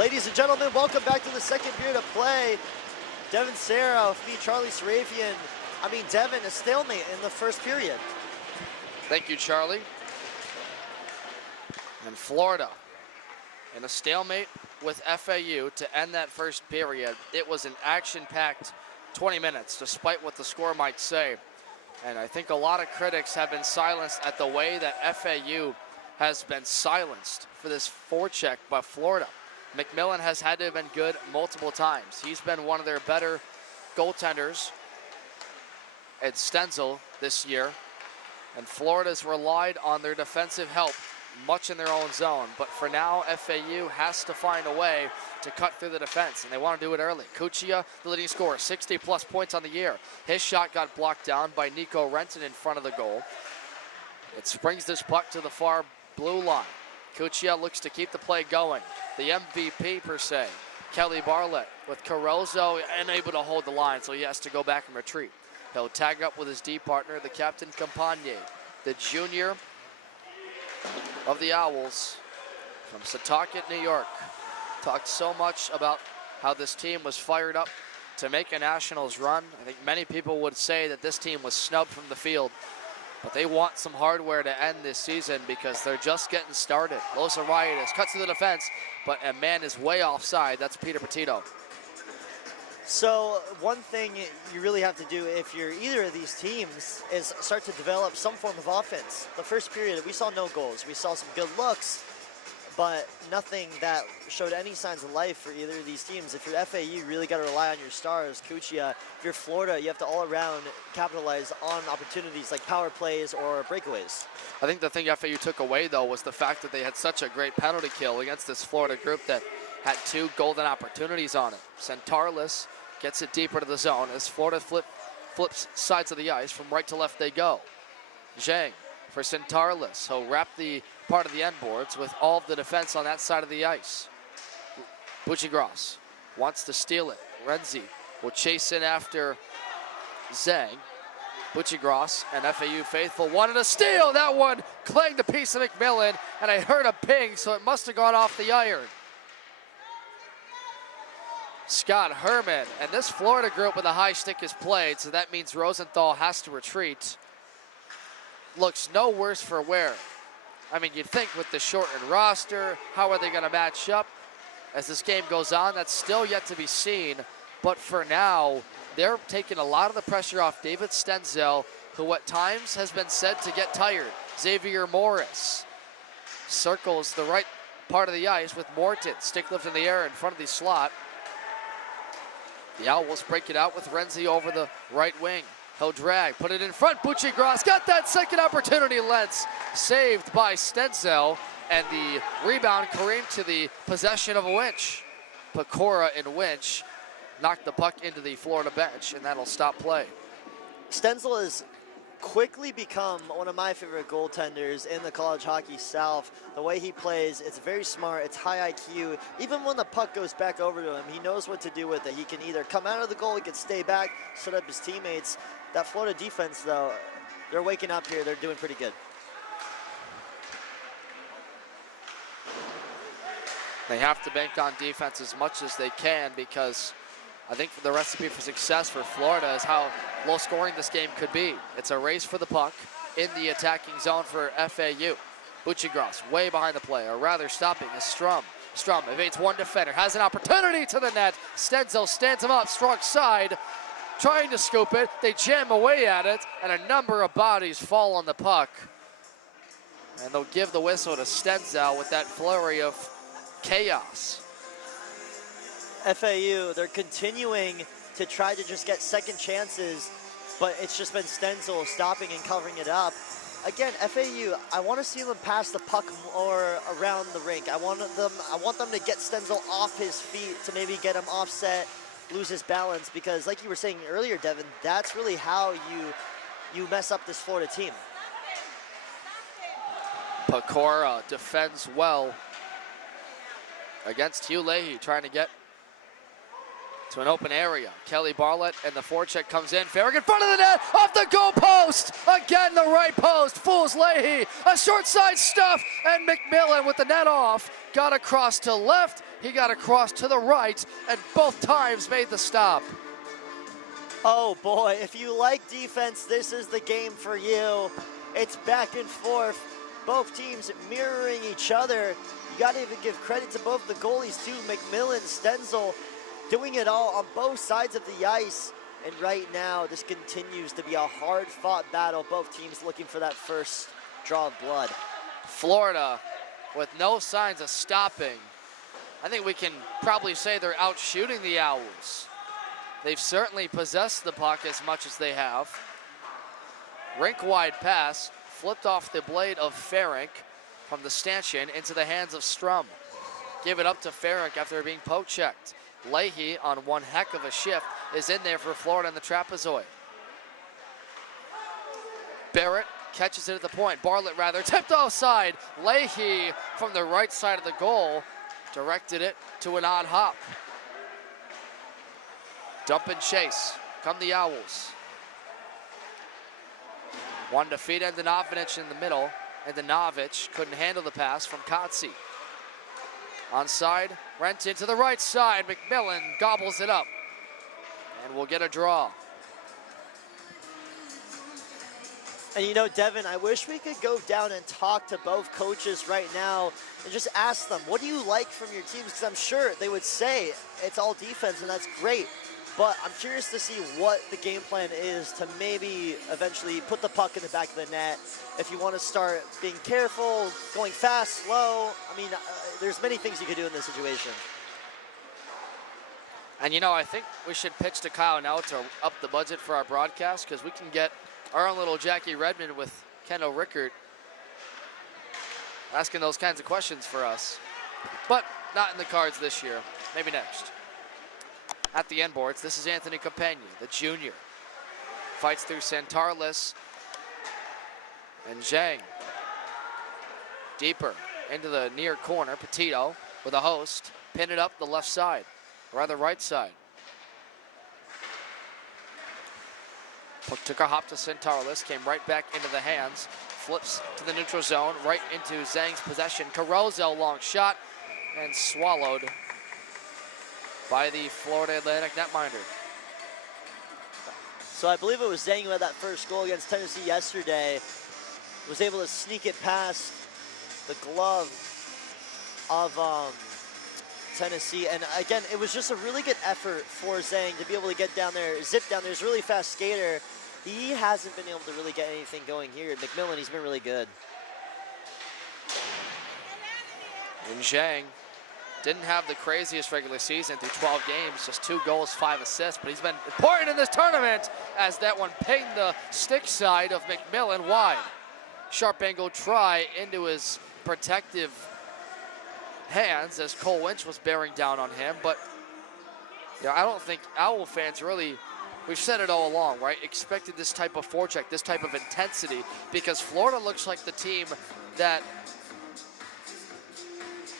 Ladies and gentlemen, welcome back to the second period of play. Devin Serra with me, Charlie Sarafian. Devin, a stalemate in the first period. Thank you, Charlie. And Florida in a stalemate with FAU to end that first period. It was an action-packed 20 minutes, despite what the score might say. And I think a lot of critics have been silenced at the way that FAU has been silenced for this forecheck by Florida. McMillan has had to have been good multiple times. He's been one of their better goaltenders at Stenzel this year. And Florida's relied on their defensive help much in their own zone. But for now, FAU has to find a way to cut through the defense, and they want to do it early. Kuchia, the leading scorer, 60-plus points on the year. His shot got blocked down by Nico Renton in front of the goal. It springs this puck to the far blue line. Kuchia looks to keep the play going. The MVP, per se, Kelly Bartlett, with Carozzo unable to hold the line, so he has to go back and retreat. He'll tag up with his D partner, the captain Campagne, the junior of the Owls from Setauket, New York. Talked so much about how this team was fired up to make a Nationals run. I think many people would say that this team was snubbed from the field, but they want some hardware to end this season because they're just getting started. Los Arias cuts to the defense, but a man is way offside. That's Peter Petito. So one thing you really have to do if you're either of these teams is start to develop some form of offense. The first period, we saw no goals. We saw some good looks, but nothing that showed any signs of life for either of these teams. If you're FAU, you really got to rely on your stars, Kuchia. If you're Florida, you have to all around capitalize on opportunities like power plays or breakaways. I think the thing FAU took away, though, was the fact that they had such a great penalty kill against this Florida group that had 2 golden opportunities on it. Centarlis gets it deeper to the zone as Florida flips sides of the ice. From right to left they go. Zhang for Centarlis. He'll wrap the part of the end boards with all of the defense on that side of the ice. Buccigross wants to steal it. Renzi will chase in after Zhang. Buccigross and FAU faithful wanted to steal. That one clanged a piece of McMillan, and I heard a ping, so it must have gone off the iron. Scott Herman, and this Florida group with a high stick is played, so that means Rosenthal has to retreat. Looks no worse for wear. You'd think with the shortened roster, how are they going to match up? As this game goes on, that's still yet to be seen. But for now, they're taking a lot of the pressure off David Stenzel, who at times has been said to get tired. Xavier Morris circles the right part of the ice with Morton. Stick lift in the air in front of the slot. The Owls break it out with Renzi over the right wing. He'll drag, put it in front. Buccigross got that second opportunity. Lentz saved by Stenzel, and the rebound careened to the possession of a Winch. Pecora and Winch knocked the puck into the Florida bench, and that'll stop play. Stenzel has quickly become one of my favorite goaltenders in the college hockey South. The way he plays, it's very smart, it's high IQ. Even when the puck goes back over to him, he knows what to do with it. He can either come out of the goal, he can stay back, set up his teammates. That Florida defense, though, they're waking up here. They're doing pretty good. They have to bank on defense as much as they can, because I think the recipe for success for Florida is how low scoring this game could be. It's a race for the puck in the attacking zone for FAU. Buccigross way behind the play, or rather stopping is Strum. Strum evades one defender, has an opportunity to the net. Stenzel stands him up, strong side, trying to scoop it. They jam away at it, and a number of bodies fall on the puck. And they'll give the whistle to Stenzel with that flurry of chaos. FAU, they're continuing to try to just get second chances, but it's just been Stenzel stopping and covering it up. Again, FAU, I want to see them pass the puck more around the rink. I want them to get Stenzel off his feet to maybe get him offset, lose his balance, because like you were saying earlier, Devin, that's really how you mess up this Florida team. Pecora defends well against Hugh Leahy, trying to get to an open area. Kelly Bartlett, and the forecheck comes in. Farragut in front of the net, off the goal post. Again, the right post, fools Leahy. A short side stuff, and McMillan with the net off. Got across to left, He got across to the right and both times made the stop. Oh boy, if you like defense, this is the game for you. It's back and forth. Both teams mirroring each other. You gotta even give credit to both the goalies too. McMillan, Stenzel, doing it all on both sides of the ice. And right now, this continues to be a hard-fought battle. Both teams looking for that first draw of blood. Florida with no signs of stopping. I think we can probably say they're out shooting the Owls. They've certainly possessed the puck as much as they have. Rink-wide pass, flipped off the blade of Ferenc from the stanchion into the hands of Strum. Give it up to Ferenc after being poke checked. Leahy, on one heck of a shift, is in there for Florida in the trapezoid. Barrett catches it at the point. Bartlett rather, tipped offside. Leahy from the right side of the goal directed it to an odd hop. Dump and chase. Come the Owls. One to feed Endanovic in the middle. Endanovic couldn't handle the pass from Kotze. Onside, Renton to the right side. McMillan gobbles it up. And we'll get a draw. And you know, Devin, I wish we could go down and talk to both coaches right now and just ask them, what do you like from your teams? Because I'm sure they would say it's all defense, and that's great. But I'm curious to see what the game plan is to maybe eventually put the puck in the back of the net. If you want to start being careful, going fast, slow. I mean, there's many things you could do in this situation. And you know, I think we should pitch to Kyle now to up the budget for our broadcast, because we can get our own little Jackie Redmond with Kendall Rickert asking those kinds of questions for us. But not in the cards this year. Maybe next. At the end boards, this is Anthony Campagna, the junior. Fights through Santarlis and Zhang. Deeper into the near corner. Petito with a host. Pin it up the left side, or rather right side. Puck took a hop to Santarlis, came right back into the hands. Flips to the neutral zone, right into Zhang's possession. Carozzo, long shot, and swallowed by the Florida Atlantic netminder. So I believe it was Zhang who had that first goal against Tennessee yesterday. Was able to sneak it past the glove of Tennessee. And again, it was just a really good effort for Zhang to be able to get down there, zip down there. He's a really fast skater. He hasn't been able to really get anything going here. McMillan, he's been really good. And Zhang didn't have the craziest regular season through 12 games, just 2 goals, 5 assists, but he's been important in this tournament as that one pinged the stick side of McMillan wide. Sharp angle try into his protective hands as Cole Winch was bearing down on him, but I don't think Owl fans really, we've said it all along, right? Expected this type of forecheck, this type of intensity, because Florida looks like the team that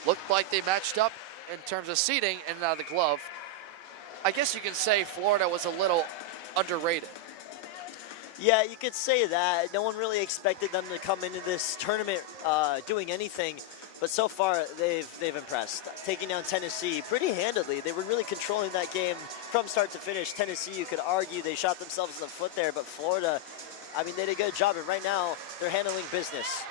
looked like they matched up in terms of seating and the glove. I guess you can say Florida was a little underrated. Yeah, you could say that. No one really expected them to come into this tournament doing anything, but so far they've impressed. Taking down Tennessee pretty handedly. They were really controlling that game from start to finish. Tennessee, you could argue they shot themselves in the foot there, but Florida, I mean, they did a good job, and right now they're handling business.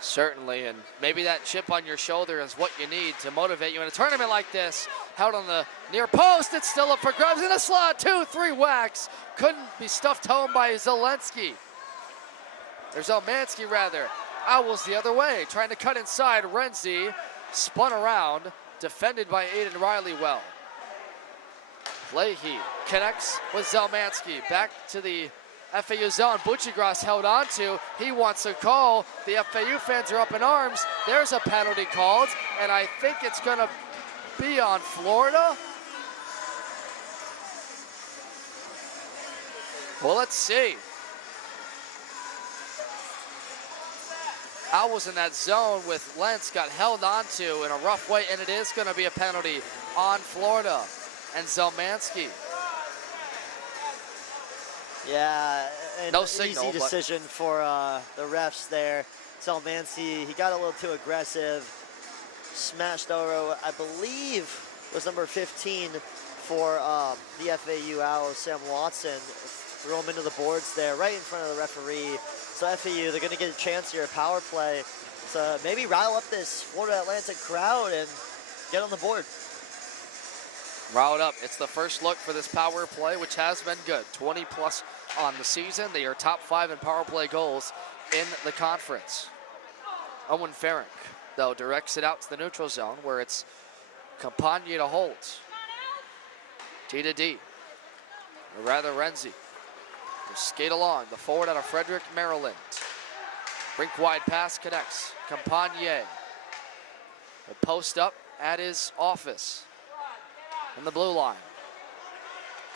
Certainly, and maybe that chip on your shoulder is what you need to motivate you in a tournament like this. Out on the near post, it's still up for grabs in the slot. 2-3 whacks. Couldn't be stuffed home by Zelensky. Or Zelmansky, rather. Owls the other way, trying to cut inside. Renzi spun around, defended by Aiden Riley well. Leahy connects with Zelmansky. Back to the FAU zone. Buccigross held on to. He wants a call. The FAU fans are up in arms. There's a penalty called, and I think it's going to be on Florida. Well, let's see. Owls in that zone with Lentz got held on to in a rough way, and it is going to be a penalty on Florida and Zelmansky. Yeah, no signal, easy decision for the refs there. Zelmansky, he got a little too aggressive. smashed over, I believe, was number 15 for the FAU Owls, Sam Watson. Throw him into the boards there, right in front of the referee. So FAU, they're going to get a chance here, a power play. So maybe rile up this Florida Atlantic crowd and get on the board. Riled up. It's the first look for this power play, which has been good. 20 plus on the season. They are top 5 in power play goals in the conference. Owen Farrick, though, directs it out to the neutral zone where it's Campagne to hold. T to D. Or rather, Renzi. Will skate along. The forward out of Frederick, Maryland. Rink wide pass connects. Campagne will post up at his office in the blue line.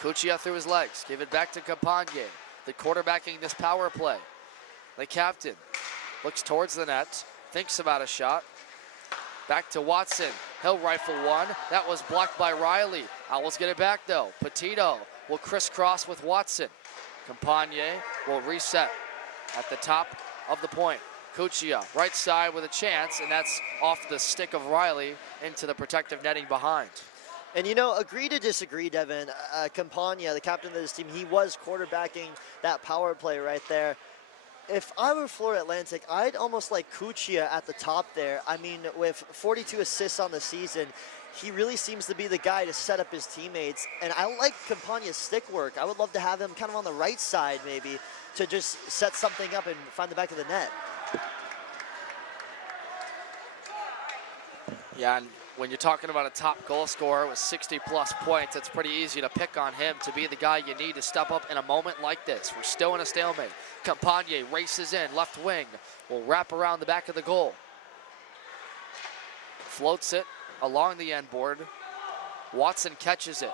Cuccia through his legs. Give it back to Campagne. The quarterbacking this power play. The captain looks towards the net. Thinks about a shot. Back to Watson. He'll rifle one. That was blocked by Riley. Owls get it back though. Petito will crisscross with Watson. Campagne will reset at the top of the point. Cuccia, right side with a chance, and that's off the stick of Riley into the protective netting behind. And you know, agree to disagree, Devin. Campagna, the captain of this team, he was quarterbacking that power play right there. If I were Florida Atlantic, I'd almost like Cuccia at the top there. I mean, with 42 assists on the season, he really seems to be the guy to set up his teammates. And I like Campagna's stick work. I would love to have him kind of on the right side maybe to just set something up and find the back of the net. Yeah, and when you're talking about a top goal scorer with 60-plus points, it's pretty easy to pick on him to be the guy you need to step up in a moment like this. We're still in a stalemate. Campagne races in, left wing, will wrap around the back of the goal. Floats it along the end board. Watson catches it.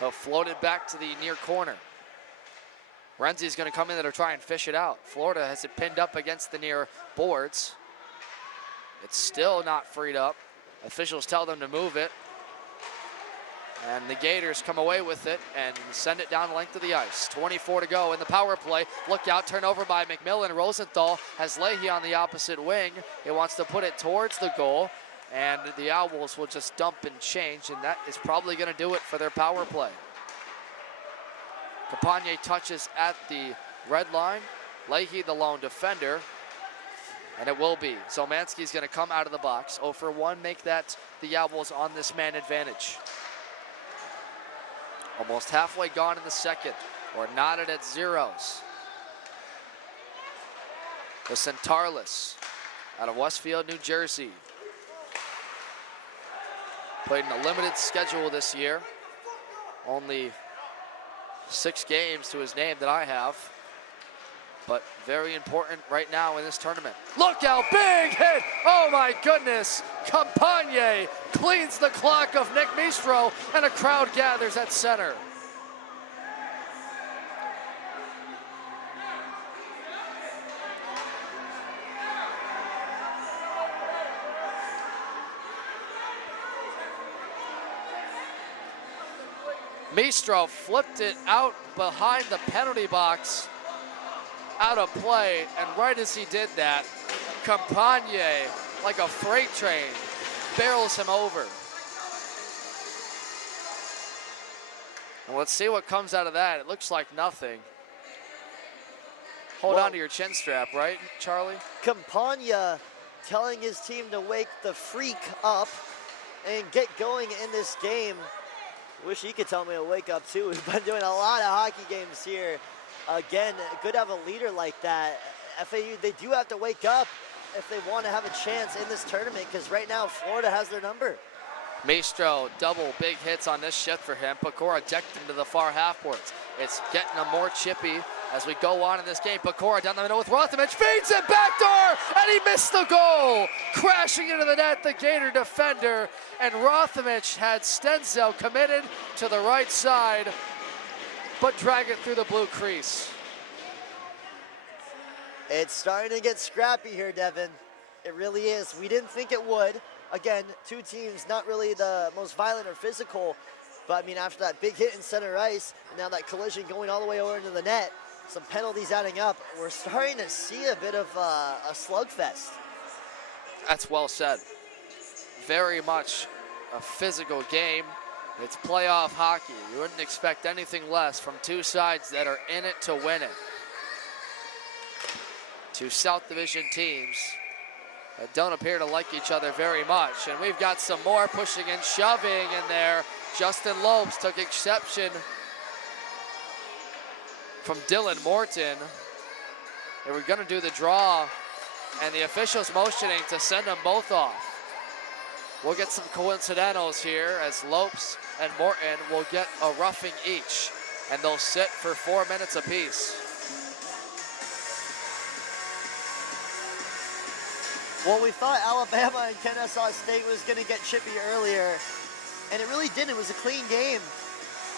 He'll float it back to the near corner. Renzi's going to come in there to try and fish it out. Florida has it pinned up against the near boards. It's still not freed up. Officials tell them to move it. And the Gators come away with it and send it down the length of the ice. 24 to go in the power play. Look out, turnover by McMillan. Rosenthal has Leahy on the opposite wing. He wants to put it towards the goal. And the Owls will just dump and change, and that is probably going to do it for their power play. Campagne touches at the red line. Leahy, the lone defender. And it will be. Zolmanski's going to come out of the box. 0 for 1, make that the Owls on this man advantage. Almost halfway gone in the second. We're knotted at zeros. The Centarless out of Westfield, New Jersey. Played in a limited schedule this year. Only 6 games to his name that I have. But very important right now in this tournament. Look out, big hit! Oh my goodness! Campagne cleans the clock of Nick Mistro, and a crowd gathers at center. Mistro flipped it out behind the penalty box, out of play, and right as he did that, Campagne, like a freight train, barrels him over. And let's see what comes out of that. It looks like nothing. Hold on to your chin strap, right, Charlie? Campagna telling his team to wake the freak up and get going in this game. Wish he could tell me to wake up too. We've been doing a lot of hockey games here. Again, good to have a leader like that. FAU, they do have to wake up if they want to have a chance in this tournament, because right now Florida has their number. Maestro, double big hits on this shift for him. Pecora decked into the far half boards. It's getting him more chippy as we go on in this game. Pecora down the middle with Rothamich, feeds it backdoor, and he missed the goal. Crashing into the net, the Gator defender, and Rothamich had Stenzel committed to the right side, but drag it through the blue crease. It's starting to get scrappy here, Devin. It really is. We didn't think it would. Again, 2 teams not really the most violent or physical, but I mean, after that big hit in center ice, and now that collision going all the way over into the net, some penalties adding up, we're starting to see a bit of a slugfest. That's well said. very much a physical game. It's playoff hockey. You wouldn't expect anything less from two sides that are in it to win it. Two South Division teams that don't appear to like each other very much. And we've got some more pushing and shoving in there. Justin Lopes took exception from Dylan Morton. They were gonna do the draw, and the officials motioning to send them both off. We'll get some coincidentals here as Lopes and Morton will get a roughing each, and they'll sit for 4 minutes apiece. Well, we thought Alabama and Kennesaw State was going to get chippy earlier, and it really didn't. It was a clean game.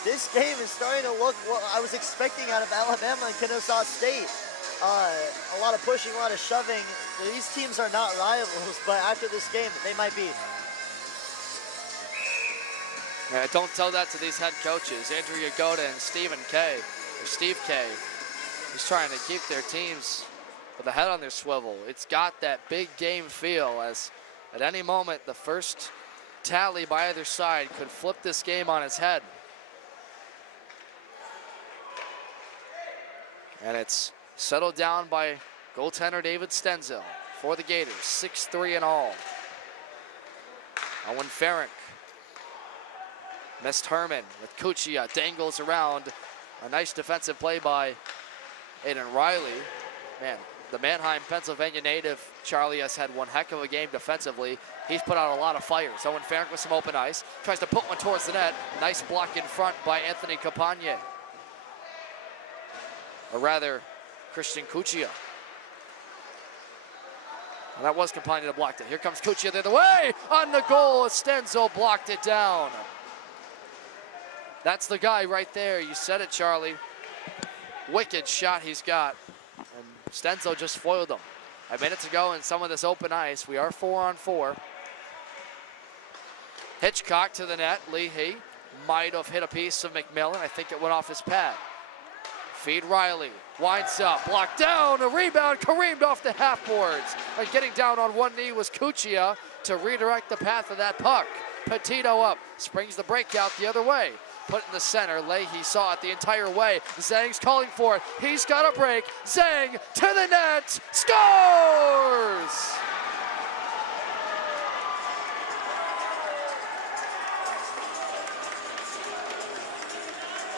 This game is starting to look what I was expecting out of Alabama and Kennesaw State. A lot of pushing, a lot of shoving. These teams are not rivals, but after this game, they might be. Yeah, don't tell that to these head coaches, Andrew Yagoda and Steve K. He's trying to keep their teams with a head on their swivel. It's got that big game feel, as at any moment the first tally by either side could flip this game on its head. And it's settled down by goaltender David Stenzel for the Gators, 6-3 in all. Owen Farrick missed Herman with Cuccia, dangles around. A nice defensive play by Aiden Riley. Man, the Manheim, Pennsylvania native, Charlie, has had one heck of a game defensively. He's put out a lot of fires. Owen Farrick with some open ice. Tries to put one towards the net. Nice block in front by Anthony Campagne. Or rather, Christian Cuccia. And that was Campagne that blocked it. Here comes Cuccia the other way. On the goal, Stenzel blocked it down. That's the guy right there. You said it, Charlie. Wicked shot he's got. And Stenzel just foiled him. A minute to go in some of this open ice. We are 4-on-4. Hitchcock to the net. Leahy might have hit a piece of McMillan. I think it went off his pad. Feed Riley. Winds up. Blocked down. A rebound. Careened off the half boards. And getting down on one knee was Cuccia to redirect the path of that puck. Petito up. Springs the breakout the other way. Put in the center. Leahy saw it the entire way. Zhang's calling for it. He's got a break. Zhang to the net. Scores!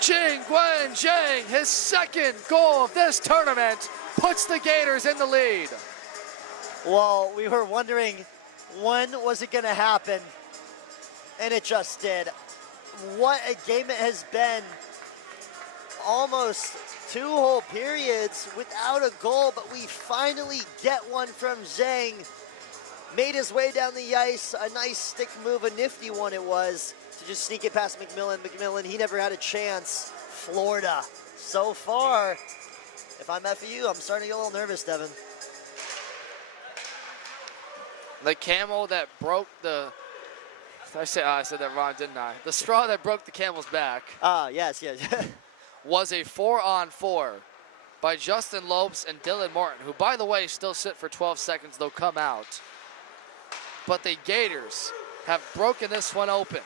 Jingwen Zhang, his second goal of this tournament, puts the Gators in the lead. Well, we were wondering when was it going to happen, and it just did. What a game it has been. Almost 2 whole periods without a goal, but we finally get one from Zhang. Made his way down the ice, a nice stick move, a nifty one it was, to just sneak it past McMillan. McMillan, he never had a chance. Florida, so far, if I'm FU, I'm starting to get a little nervous, Devin. The camel that broke the, I said that wrong, didn't I? The straw that broke the camel's back. Yes. Was a 4-on-4 by Justin Lopes and Dylan Morton, who, by the way, still sit for 12 seconds. They'll come out. But the Gators have broken this one open.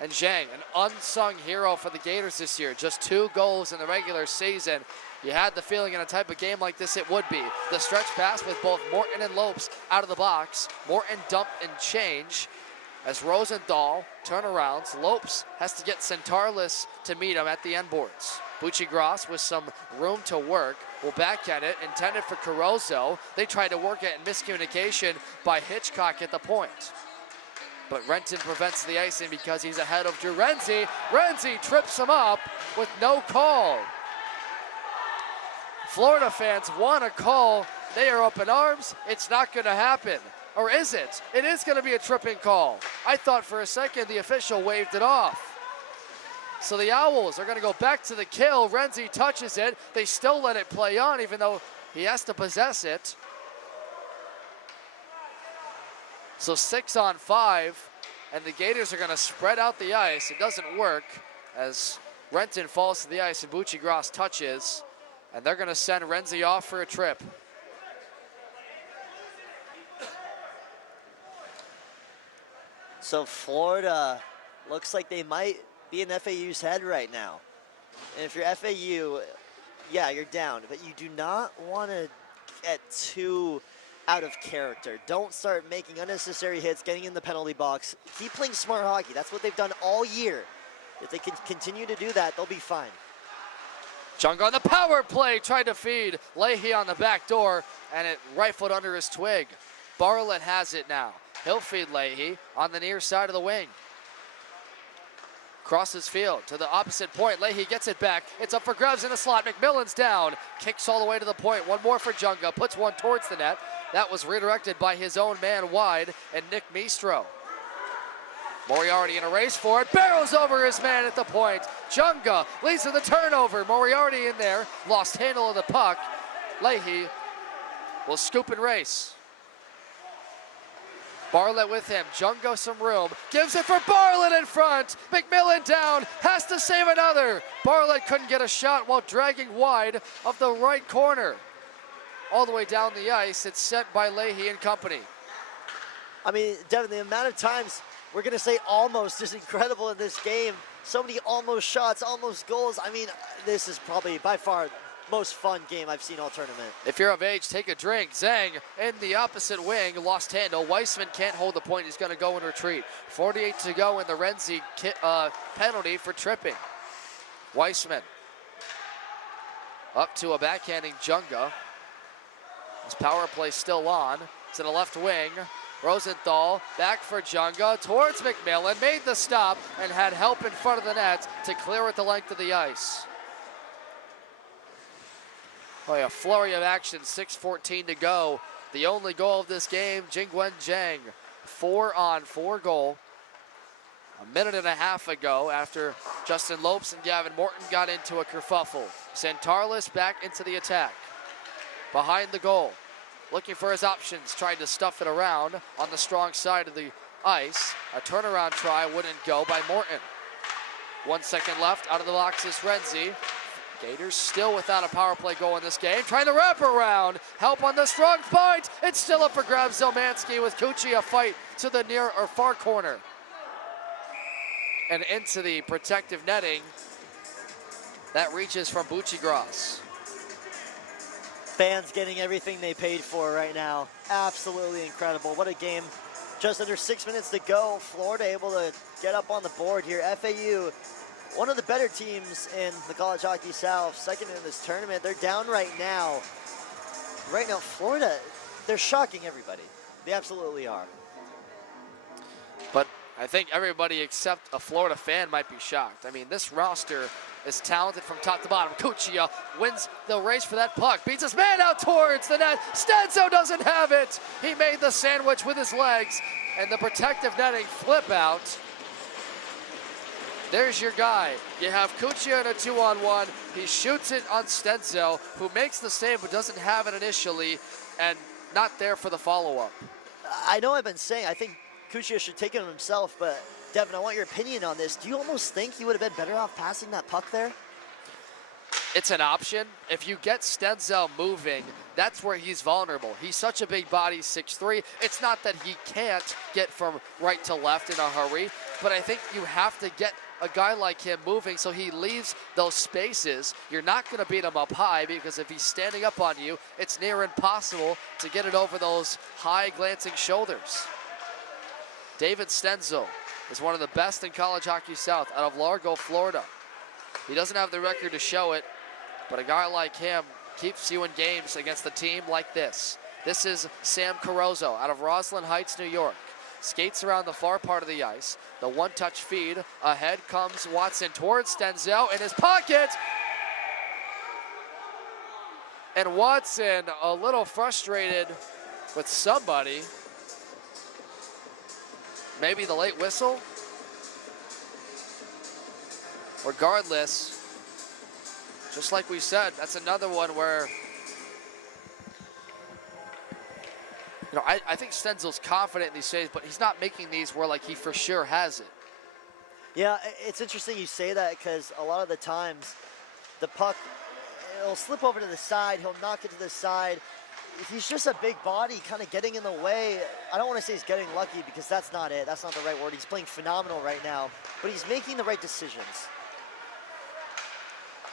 And Zhang, an unsung hero for the Gators this year. Just 2 goals in the regular season. You had the feeling in a type of game like this it would be. The stretch pass with both Morton and Lopes out of the box. Morton dump and change. As Rosenthal turnarounds, Lopes has to get Centarlis to meet him at the end boards. Bucci-Gross with some room to work will backhand it, intended for Carozzo. They tried to work it in miscommunication by Hitchcock at the point. But Renton prevents the icing because he's ahead of Drew Renzi. Renzi trips him up with no call. Florida fans want a call. They are up in arms. It's not going to happen. Or is it? It is going to be a tripping call. I thought for a second the official waved it off. So the Owls are going to go back to the kill. Renzi touches it. They still let it play on even though he has to possess it. So 6-on-5, and the Gators are going to spread out the ice. It doesn't work as Renton falls to the ice and Bucci-Gross touches, and they're going to send Renzi off for a trip. So Florida looks like they might be in FAU's head right now. And if you're FAU, yeah, you're down, but you do not want to get too out of character. Don't start making unnecessary hits, getting in the penalty box. Keep playing smart hockey. That's what they've done all year. If they can continue to do that, they'll be fine. Jung on the power play, tried to feed Leahy on the back door, and it rifled under his twig. Bartlett has it now. He'll feed Leahy on the near side of the wing. Crosses field to the opposite point. Leahy gets it back. It's up for grabs in the slot. McMillan's down. Kicks all the way to the point. One more for Junga. Puts one towards the net. That was redirected by his own man wide and Nick Mistro. Moriarty in a race for it. Barrels over his man at the point. Junga leads to the turnover. Moriarty in there. Lost handle of the puck. Leahy will scoop and race. Bartlett with him. Junga some room. Gives it for Bartlett in front. McMillan down. Has to save another. Bartlett couldn't get a shot while dragging wide of the right corner. All the way down the ice. It's sent by Leahy and company. I mean, Devin, the amount of times we're going to say almost is incredible in this game. So many almost shots, almost goals. I mean, this is probably by far most fun game I've seen all tournament. If you're of age, take a drink. Zhang in the opposite wing, lost handle. Weissman can't hold the point. He's going to go and retreat. 48 to go in the Renzi penalty for tripping. Weissman up to a backhanding Junga. His power play still on. To the left wing. Rosenthal back for Junga towards McMillan. Made the stop and had help in front of the net to clear it the length of the ice. Oh, a flurry of action, 6:14 to go. The only goal of this game, Jingwen Zhang, 4-on-4 goal. A minute and a half ago after Justin Lopes and Gavin Morton got into a kerfuffle. Santarlis back into the attack. Behind the goal, looking for his options, tried to stuff it around on the strong side of the ice. A turnaround try wouldn't go by Morton. 1 second left, out of the box is Renzi. Gators still without a power play goal in this game. Trying to wrap around. Help on the strong point. It's still up for grabs. Zelmansky with Kuchi a fight to the near or far corner. And into the protective netting. That reaches from Bucci-Gross. Fans getting everything they paid for right now. Absolutely incredible. What a game. Just under 6 minutes to go. Florida able to get up on the board here. FAU, one of the better teams in the College Hockey South, second in this tournament. They're down right now. Right now, Florida, they're shocking everybody. They absolutely are. But I think everybody except a Florida fan might be shocked. I mean, this roster is talented from top to bottom. Cuccia wins the race for that puck. Beats his man out towards the net. Stenzo doesn't have it. He made the sandwich with his legs. And the protective netting flip out. There's your guy. You have Cuccia in a 2-on-1. He shoots it on Stenzo, who makes the save but doesn't have it initially, and not there for the follow-up. I know I've been saying I think Cuccia should take it on himself, but Devin, I want your opinion on this. Do you almost think he would have been better off passing that puck there? It's an option. If you get Stenzel moving, that's where he's vulnerable. He's such a big body, 6'3". It's not that he can't get from right to left in a hurry, but I think you have to get a guy like him moving so he leaves those spaces. You're not going to beat him up high because if he's standing up on you, it's near impossible to get it over those high glancing shoulders. David Stenzel is one of the best in College Hockey South out of Largo, Florida. He doesn't have the record to show it, but a guy like him keeps you in games against a team like this. This is Sam Carozzo out of Roslyn Heights, New York. Skates around the far part of the ice. The one-touch feed. Ahead comes Watson towards Stenzel in his pocket. And Watson a little frustrated with somebody. Maybe the late whistle. Regardless, just like we said, that's another one where, you know, I think Stenzel's confident in these saves, but he's not making these where like he for sure has it. Yeah, it's interesting you say that because a lot of the times the puck, it'll slip over to the side, he'll knock it to the side. he's just a big body kind of getting in the way. I don't want to say he's getting lucky because that's not it. That's not the right word. He's playing phenomenal right now, but he's making the right decisions.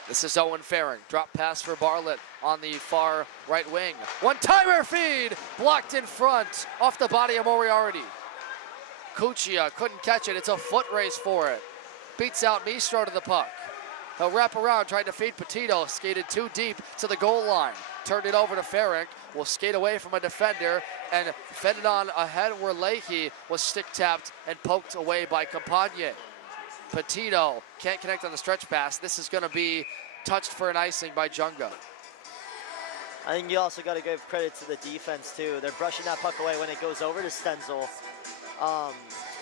This is Owen Farring. Drop pass for Bartlett on the far right wing. One-timer feed! Blocked in front off the body of Moriarty. Cuccia couldn't catch it. It's a foot race for it. Beats out Mistro to the puck. He'll wrap around, trying to feed Petito. Skated too deep to the goal line. Turned it over to Farrick. Will skate away from a defender and fed it on ahead where Leahy was stick-tapped and poked away by Campagne. Petito can't connect on the stretch pass. This is going to be touched for an icing by Junga. I think you also got to give credit to the defense, too. They're brushing that puck away when it goes over to Stenzel.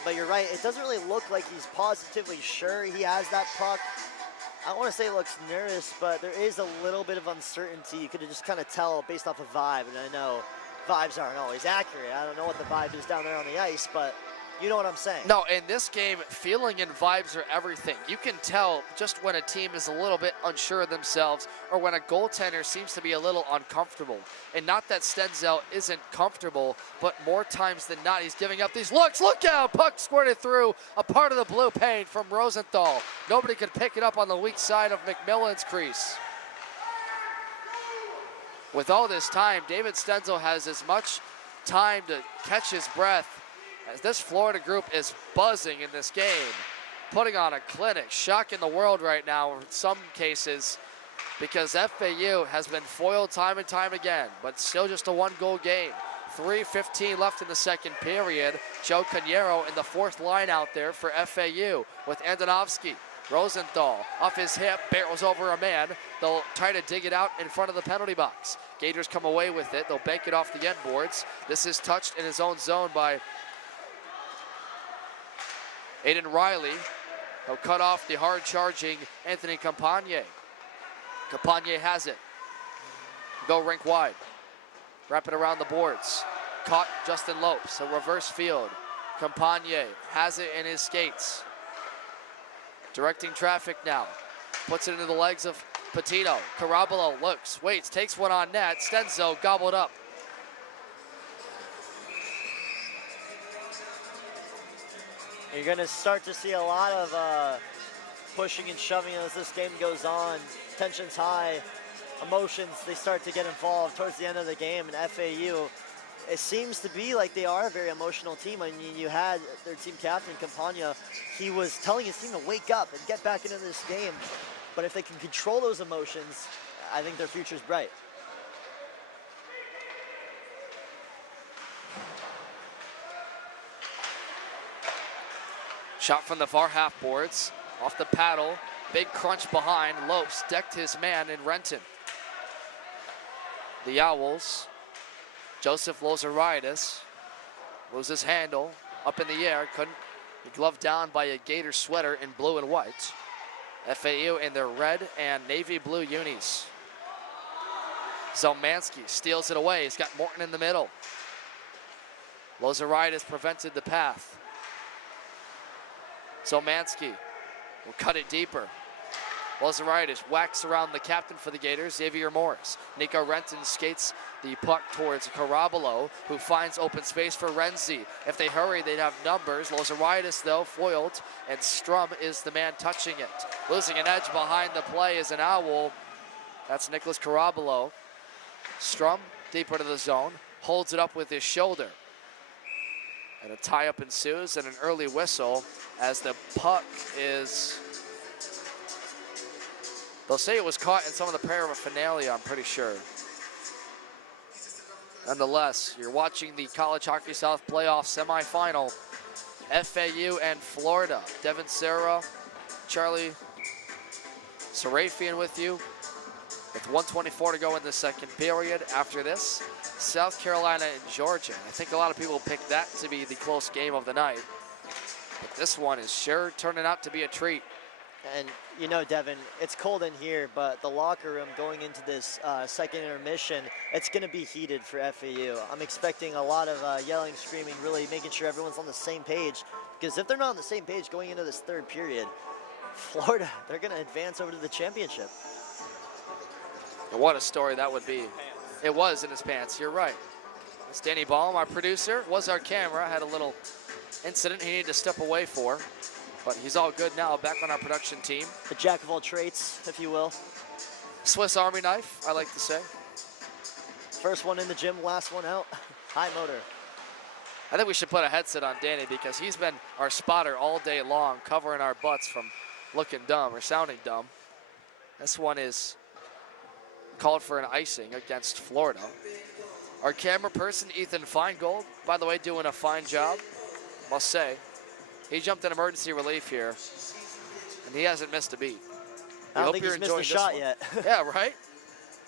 But you're right, it doesn't really look like he's positively sure he has that puck. I don't want to say he looks nervous, but there is a little bit of uncertainty. You could just kind of tell based off of vibe, and I know vibes aren't always accurate. I don't know what the vibe is down there on the ice, but you know what I'm saying. No, in this game, feeling and vibes are everything. You can tell just when a team is a little bit unsure of themselves or when a goaltender seems to be a little uncomfortable. And not that Stenzel isn't comfortable, but more times than not, he's giving up these looks. Look out! Puck squirted through a part of the blue paint from Rosenthal. Nobody could pick it up on the weak side of McMillan's crease. With all this time, David Stenzel has as much time to catch his breath as this Florida group is buzzing in this game, putting on a clinic, shocking the world right now in some cases, because FAU has been foiled time and time again, but still just a one-goal game. 3:15 left in the second period. Joe Cañero in the fourth line out there for FAU with Andonovski. Rosenthal off his hip, barrels over a man. They'll try to dig it out in front of the penalty box. Gators come away with it. They'll bank it off the end boards. This is touched in his own zone by Aiden Riley. He'll cut off the hard-charging Anthony Campagne. Campagne has it. Go rink wide. Wrap it around the boards. Caught Justin Lopes, a reverse field. Campagne has it in his skates. Directing traffic now. Puts it into the legs of Petito. Carabalo looks, waits, takes one on net. Stenzel gobbled up. You're going to start to see a lot of pushing and shoving as this game goes on. Tension's high, emotions, they start to get involved towards the end of the game. And FAU, it seems to be like they are a very emotional team. I mean, you had their team captain, Campagna. He was telling his team to wake up and get back into this game. But if they can control those emotions, I think their future's bright. Shot from the far half boards, off the paddle, big crunch behind. Lopes decked his man in Renton. The Owls, Joseph Lozaritis loses handle, up in the air, couldn't be gloved down by a Gator sweater in blue and white. FAU in their red and navy blue unis. Zelmansky steals it away, he's got Morton in the middle. Lozaritis prevented the path. Zelmansky will cut it deeper. Lozaritis whacks around the captain for the Gators, Xavier Morris. Nico Renton skates the puck towards Carabalo, who finds open space for Renzi. If they hurry, they'd have numbers. Lozaritis, though, foiled, and Strum is the man touching it. Losing an edge behind the play is an Owl. That's Nicholas Carabalo. Strum deeper to the zone, holds it up with his shoulder. And a tie-up ensues and an early whistle as the puck is... They'll say it was caught in some of the paraphernalia, I'm pretty sure. Nonetheless, you're watching the College Hockey South playoff semifinal. FAU and Florida. Devin Serra, Charlie Serafian with you. With 1:24 to go in the second period. After this, South Carolina and Georgia. I think a lot of people picked that to be the close game of the night. But this one is sure turning out to be a treat. And you know, Devin, it's cold in here, but the locker room going into this second intermission, it's going to be heated for FAU. I'm expecting a lot of yelling, screaming, really making sure everyone's on the same page. Because if they're not on the same page going into this third period, Florida, they're going to advance over to the championship. And what a story that would be. It was in his pants, you're right. It's Danny Baum, our producer, was our camera, had a little incident he needed to step away for, but he's all good now, back on our production team. A jack of all trades, if you will. Swiss Army knife, I like to say. First one in the gym, last one out. High motor. I think we should put a headset on Danny because he's been our spotter all day long, covering our butts from looking dumb or sounding dumb. This one is called for an icing against Florida. Our camera person, Ethan Feingold, by the way, doing a fine job, must say. He jumped in emergency relief here, and he hasn't missed a beat. I don't think he's missed a shot yet. Yeah, right?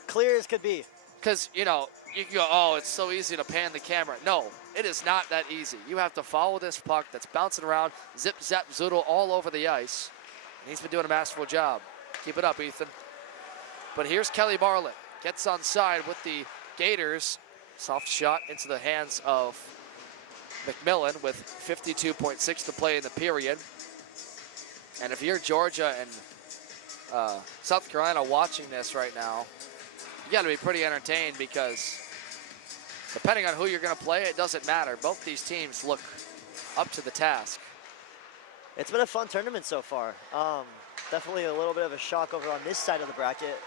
Clear as could be. Because, you know, you can go, oh, it's so easy to pan the camera. No, it is not that easy. You have to follow this puck that's bouncing around, zip, zap, zoodle all over the ice. And he's been doing a masterful job. Keep it up, Ethan. But here's Kelly Bartlett. Gets on side with the Gators. Soft shot into the hands of McMillan with 52.6 to play in the period. And if you're Georgia and South Carolina watching this right now, you got to be pretty entertained because depending on who you're going to play, it doesn't matter. Both these teams look up to the task. It's been a fun tournament so far. Definitely a little bit of a shock over on this side of the bracket.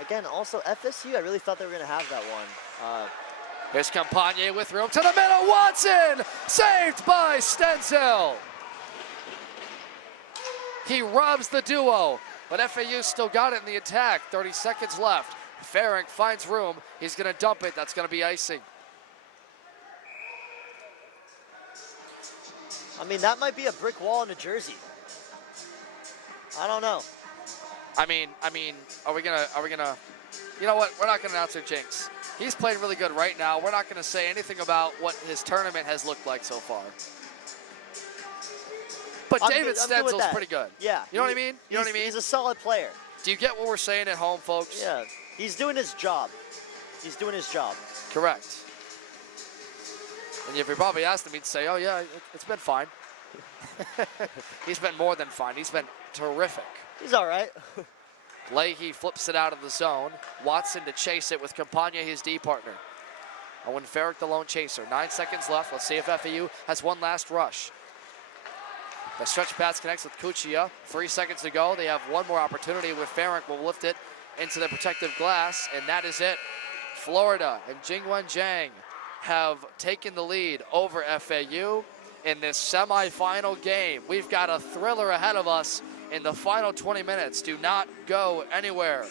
Again, also FSU, I really thought they were going to have that one. Here's Campagne with room to the middle. Watson saved by Stenzel. He robs the duo, but FAU still got it in the attack. 30 seconds left. Farink finds room. He's going to dump it. That's going to be icing. I mean, that might be a brick wall in a jersey. I don't know. I mean, are we gonna, you know what? We're not gonna announce our jinx. He's playing really good right now. We're not gonna say anything about what his tournament has looked like so far. But David Stenzel's pretty good. Yeah. You know what I mean? You know what I mean? He's a solid player. Do you get what we're saying at home, folks? Yeah. He's doing his job. He's doing his job. Correct. And if you probably asked him, he'd say, oh yeah, it's been fine. He's been more than fine. He's been terrific. He's all right. Leahy flips it out of the zone. Watson to chase it with Campagna, his D partner. Owen Farrick, the lone chaser. 9 seconds left. Let's see if FAU has one last rush. The stretch pass connects with Kuchia. 3 seconds to go. They have one more opportunity with Farrick. Will lift it into the protective glass, and that is it. Florida and Jingwen Zhang have taken the lead over FAU in this semifinal game. We've got a thriller ahead of us in the final 20 minutes. Do not go anywhere.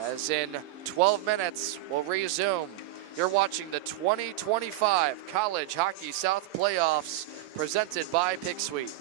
As in 12 minutes, we'll resume. You're watching the 2025 College Hockey South Playoffs presented by Pick Suite.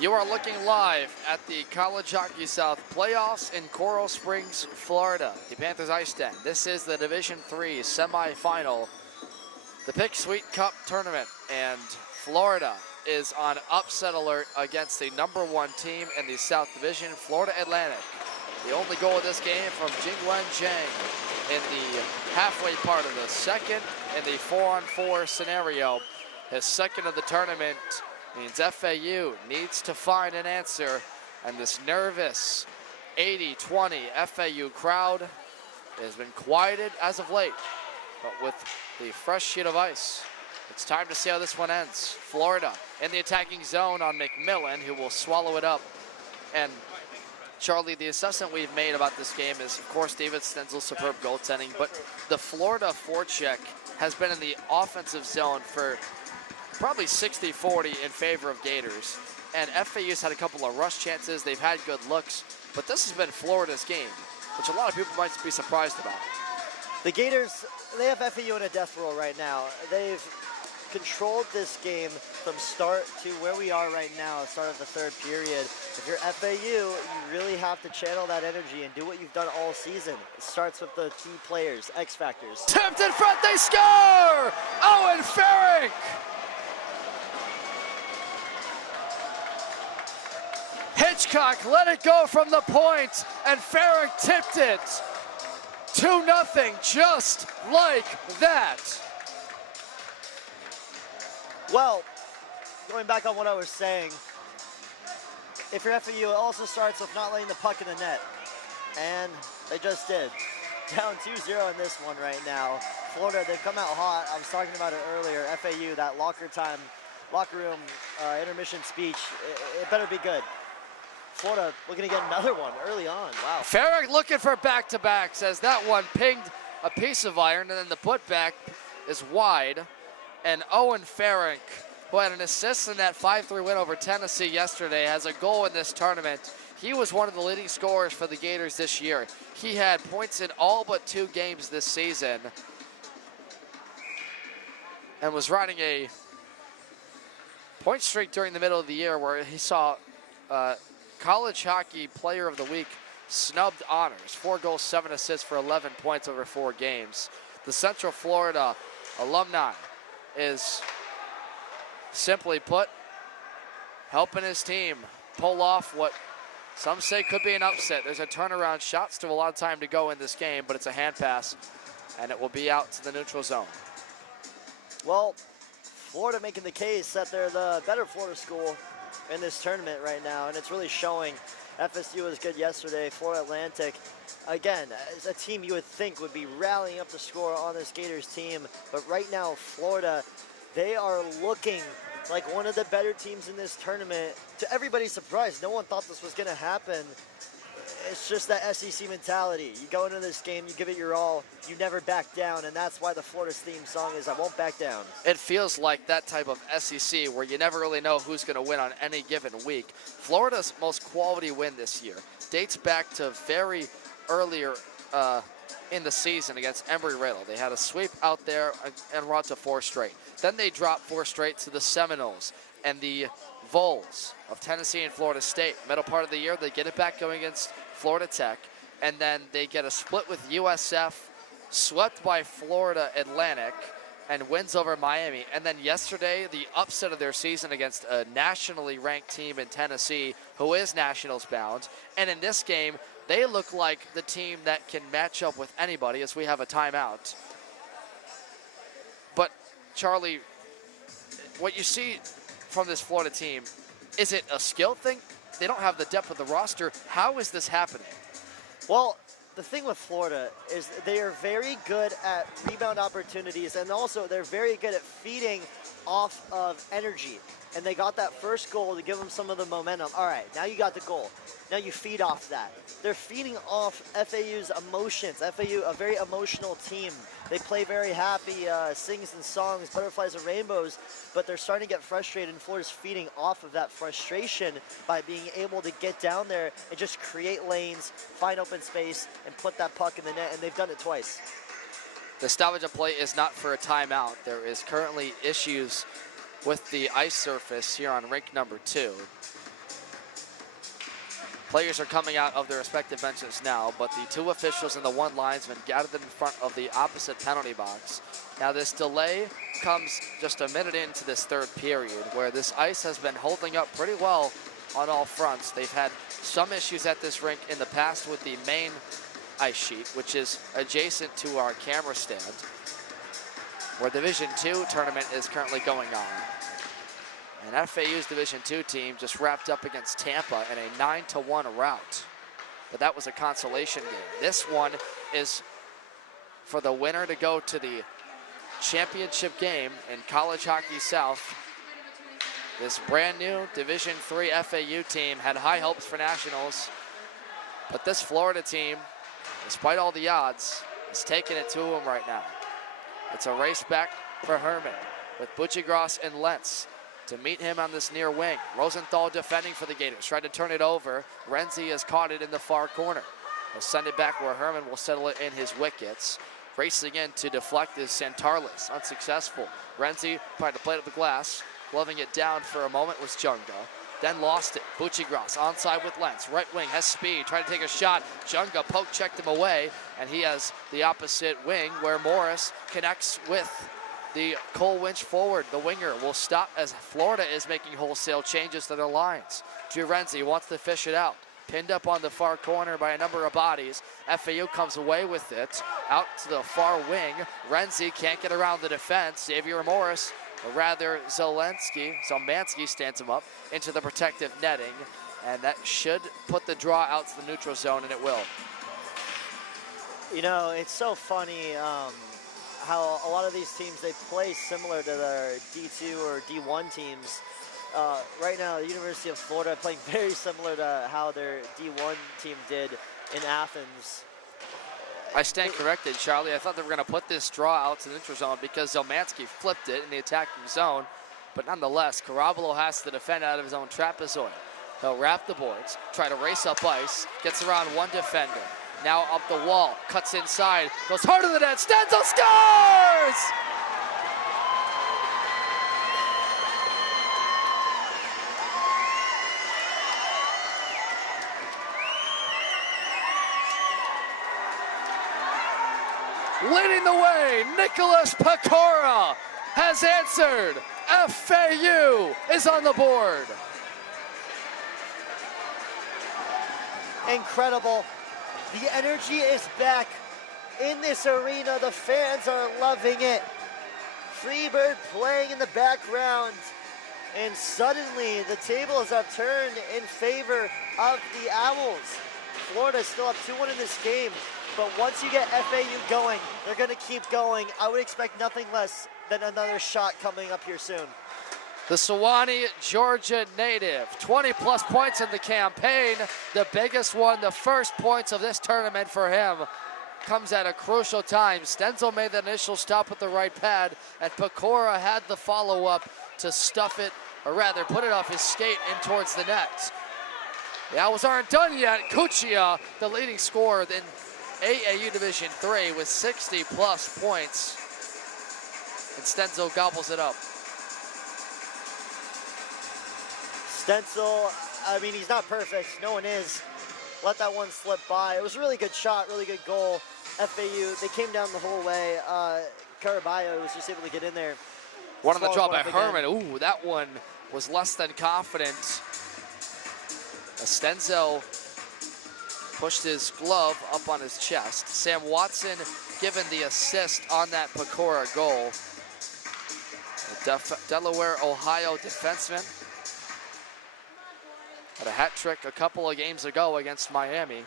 You are looking live at the College Hockey South playoffs in Coral Springs, Florida. The Panthers IceDen. This is the Division III semifinal, the Pick Sweet Cup tournament, and Florida is on upset alert against the #1 team in the South Division, Florida Atlantic. The only goal of this game from Jingwen Zhang in the halfway part of the second in the 4-on-4 scenario. His second of the tournament means FAU needs to find an answer, and this nervous 80-20 FAU crowd has been quieted as of late. But with the fresh sheet of ice, it's time to see how this one ends. Florida in the attacking zone on McMillan, who will swallow it up. And Charlie, the assessment we've made about this game is, of course, David Stenzel's superb goaltending, but the Florida forecheck has been in the offensive zone for probably 60-40 in favor of Gators. And FAU's had a couple of rush chances. They've had good looks, but this has been Florida's game, which a lot of people might be surprised about. The Gators, they have FAU in a death roll right now. They've controlled this game from start to where we are right now, start of the third period. If you're FAU, you really have to channel that energy and do what you've done all season. It starts with the key players, X factors. Tipped in front, they score! Owen Farrick! Hitchcock let it go from the point, and Farrick tipped it. 2-0, just like that. Well, going back on what I was saying, if you're FAU, it also starts with not letting the puck in the net. And they just did. Down 2-0 in this one right now. Florida, they've come out hot. I was talking about it earlier. FAU, that locker room intermission speech, it better be good. Florida looking to get another one early on. Wow. Farrick looking for back-to-backs as that one pinged a piece of iron, and then the putback is wide. And Owen Farrick, who had an assist in that 5-3 win over Tennessee yesterday, has a goal in this tournament. He was one of the leading scorers for the Gators this year. He had points in all but 2 games this season and was riding a point streak during the middle of the year where he saw College Hockey Player of the Week snubbed honors. 4 goals, 7 assists for 11 points over 4 games. The Central Florida alumni is, simply put, helping his team pull off what some say could be an upset. There's a turnaround shot, still a lot of time to go in this game, but it's a hand pass, and it will be out to the neutral zone. Well, Florida making the case that they're the better Florida school in this tournament right now, and it's really showing. FSU was good yesterday. Florida Atlantic, again, as a team you would think would be rallying up the score on this Gators team, but right now Florida, they are looking like one of the better teams in this tournament. To everybody's surprise, no one thought this was going to happen. It's just that SEC mentality. You go into this game, you give it your all, you never back down, and that's why the Florida's theme song is I Won't Back Down. It feels like that type of SEC where you never really know who's going to win on any given week. Florida's most quality win this year dates back to very earlier in the season against Embry-Riddle. They had a sweep out there and were on to 4 straight. Then they dropped 4 straight to the Seminoles and the Vols of Tennessee and Florida State. Middle part of the year, they get it back going against Florida Tech, and then they get a split with USF, swept by Florida Atlantic, and wins over Miami. And then yesterday, the upset of their season against a nationally ranked team in Tennessee, who is nationals bound. And in this game, they look like the team that can match up with anybody, as we have a timeout. But Charlie, what you see from this Florida team, is it a skill thing? They don't have the depth of the roster. How is this happening? Well, the thing with Florida is they are very good at rebound opportunities, and also they're very good at feeding off of energy. And they got that first goal to give them some of the momentum. All right, now you got the goal. Now you feed off that. They're feeding off FAU's emotions. FAU, a very emotional team. They play very happy, sings and songs, butterflies and rainbows, but they're starting to get frustrated, and Florida's feeding off of that frustration by being able to get down there and just create lanes, find open space, and put that puck in the net, and they've done it twice. The stoppage of play is not for a timeout. There is currently issues with the ice surface here on rink number 2. Players are coming out of their respective benches now, but the two officials and the one linesman gathered in front of the opposite penalty box. Now this delay comes just a minute into this third period, where this ice has been holding up pretty well on all fronts. They've had some issues at this rink in the past with the main ice sheet, which is adjacent to our camera stand, where Division II tournament is currently going on. And FAU's Division II team just wrapped up against Tampa in a 9-1 rout. But that was a consolation game. This one is for the winner to go to the championship game in College Hockey South. This brand new Division III FAU team had high hopes for nationals, but this Florida team, despite all the odds, is taking it to them right now. It's a race back for Herman with Buccigross and Lentz to meet him on this near wing. Rosenthal defending for the Gators, tried to turn it over. Renzi has caught it in the far corner. He'll send it back where Herman will settle it in his wickets. Racing in to deflect is Santarlis, unsuccessful. Renzi tried to play it up the glass. Gloving it down for a moment was Junga. Then lost it. Buccigross onside with Lentz. Right wing has speed, trying to take a shot. Junga poke checked him away, and he has the opposite wing where Morris connects with the Cole Winch forward. The winger will stop as Florida is making wholesale changes to their lines. Renzi wants to fish it out. Pinned up on the far corner by a number of bodies. FAU comes away with it. Out to the far wing. Renzi can't get around the defense. Xavier Morris, or rather Zelmansky stands him up into the protective netting. And that should put the draw out to the neutral zone, and it will. You know, it's so funny how a lot of these teams, they play similar to their D2 or D1 teams. Right now, the University of Florida playing very similar to how their D1 team did in Athens. I stand corrected, Charlie. I thought they were going to put this draw out to the neutral zone because Zelmansky flipped it in the attacking zone. But nonetheless, Carabalo has to defend out of his own trapezoid. He'll wrap the boards, try to race up ice, gets around one defender. Now up the wall, cuts inside, goes hard to the net, Stenzel scores! Leading the way, Nicholas Pecora has answered. FAU is on the board. Incredible. The energy is back in this arena. The fans are loving it. Freebird playing in the background. And suddenly the tables have turned in favor of the Owls. Florida's still up 2-1 in this game. But once you get FAU going, they're going to keep going. I would expect nothing less than another shot coming up here soon. The Sewanee, Georgia native, 20-plus points in the campaign. The biggest one, the first points of this tournament for him, comes at a crucial time. Stenzel made the initial stop with the right pad, and Pecora had the follow-up to stuff it, or rather put it off his skate in towards the net. The Owls aren't done yet. Cuccia, the leading scorer in AAU Division III with 60-plus points, and Stenzel gobbles it up. Stenzel, I mean, he's not perfect. No one is. Let that one slip by. It was a really good shot, really good goal. FAU, they came down the whole way. Caraballo was just able to get in there. One on the draw by Herman. Ooh, that one was less than confident. Stenzel pushed his glove up on his chest. Sam Watson given the assist on that Pecora goal. Delaware, Ohio defenseman. Had a hat trick a couple of games ago against Miami.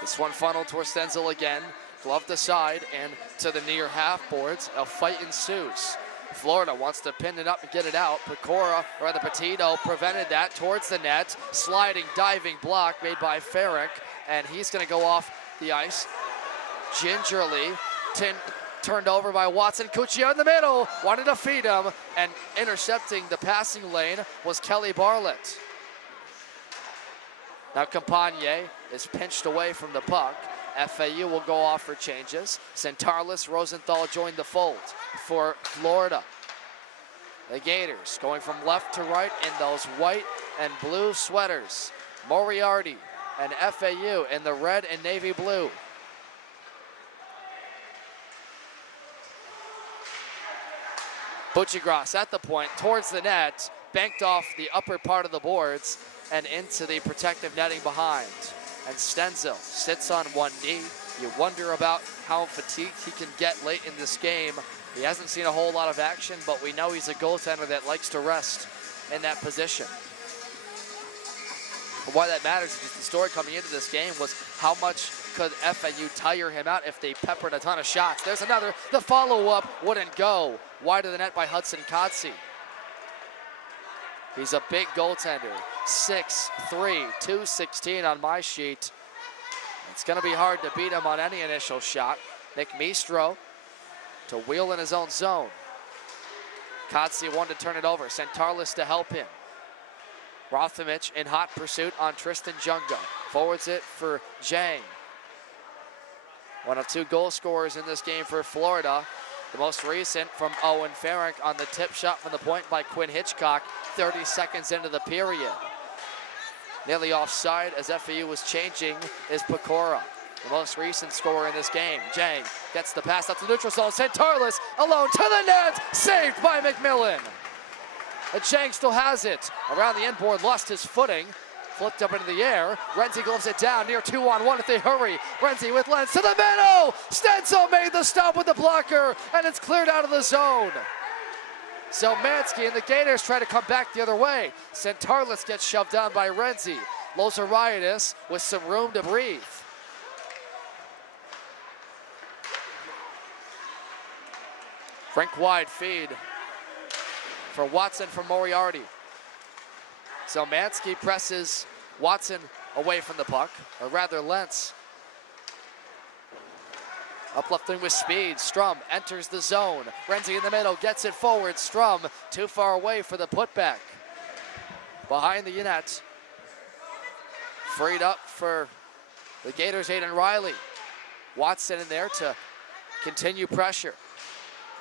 This one funneled towards Stenzel again. Glove to side and to the near half boards. A fight ensues. Florida wants to pin it up and get it out. Pecora, or rather Petito, prevented that towards the net. Sliding, diving block made by Ferrick, and he's going to go off the ice. Gingerly turned over by Watson. Cuccia in the middle, wanted to feed him, and intercepting the passing lane was Kelly Barlett. Now Campagne is pinched away from the puck. FAU will go off for changes. Santarlis, Rosenthal joined the fold for Florida. The Gators going from left to right in those white and blue sweaters. Moriarty and FAU in the red and navy blue. Buccigross at the point, towards the net, banked off the upper part of the boards and into the protective netting behind. And Stenzel sits on one knee. You wonder about how fatigued he can get late in this game. He hasn't seen a whole lot of action, but we know he's a goaltender that likes to rest in that position. And why that matters is just the story coming into this game was how much could FAU tire him out if they peppered a ton of shots. There's another. The follow-up wouldn't go. Wide of the net by Hudson Kotze. He's a big goaltender. 6'3", 216 on my sheet. It's going to be hard to beat him on any initial shot. Nick Mistro to wheel in his own zone. Kotze wanted to turn it over. Centarlis to help him. Rothamich in hot pursuit on Tristan Junga. Forwards it for Jang. One of two goal scorers in this game for Florida. The most recent from Owen Farrick on the tip shot from the point by Quinn Hitchcock 30 seconds into the period. Nearly offside as FAU was changing is Pecora, the most recent scorer in this game. Jang gets the pass out to the neutral zone. Centarlis alone to the net, saved by McMillan. And Jang still has it. Around the end board, lost his footing. Flipped up into the air. Renzi gloves it down near 2-on-1 if they hurry. Renzi with Lenz to the middle. Stenzel made the stop with the blocker, and it's cleared out of the zone. So Mansky and the Gators try to come back the other way. Centarlis gets shoved down by Renzi. Lozariadis with some room to breathe. Rink wide feed for Watson from Moriarty. So Mansky presses Watson away from the puck, or rather Lentz. Up left wing with speed. Strum enters the zone. Renzi in the middle, gets it forward. Strum too far away for the putback. Behind the net. Freed up for the Gators, Aiden Riley. Watson in there to continue pressure.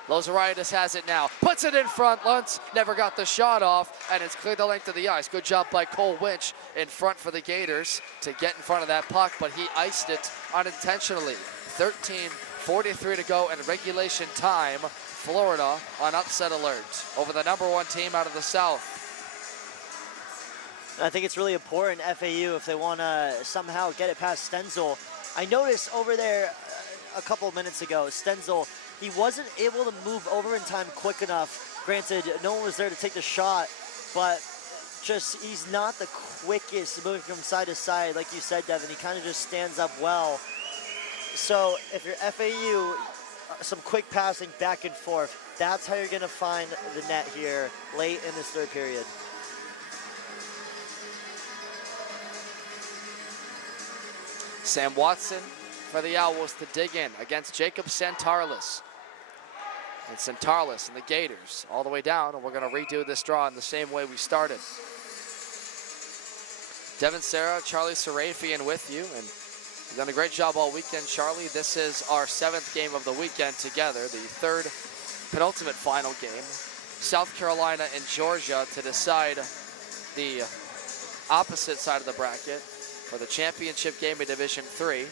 Lozariadis has it now, puts it in front. Luntz never got the shot off, and it's cleared the length of the ice. Good job by Cole Winch in front for the Gators to get in front of that puck, but he iced it unintentionally. 13:43 to go in regulation time. Florida on upset alert over the #1 team out of the South. I think it's really important, FAU, if they want to somehow get it past Stenzel. I noticed over there a couple of minutes ago, Stenzel, he wasn't able to move over in time quick enough. Granted, no one was there to take the shot, but just he's not the quickest moving from side to side. Like you said, Devin, he kind of just stands up well. So if you're FAU, some quick passing back and forth, that's how you're going to find the net here late in this third period. Sam Watson for the Owls to dig in against Jacob Centarlis. And Centarlis and the Gators all the way down, and we're going to redo this draw in the same way we started. Devin Serra, Charlie Sarafian with you, and you've done a great job all weekend, Charlie. This is our 7th game of the weekend together, the 3rd penultimate final game. South Carolina and Georgia to decide the opposite side of the bracket for the championship game of Division III.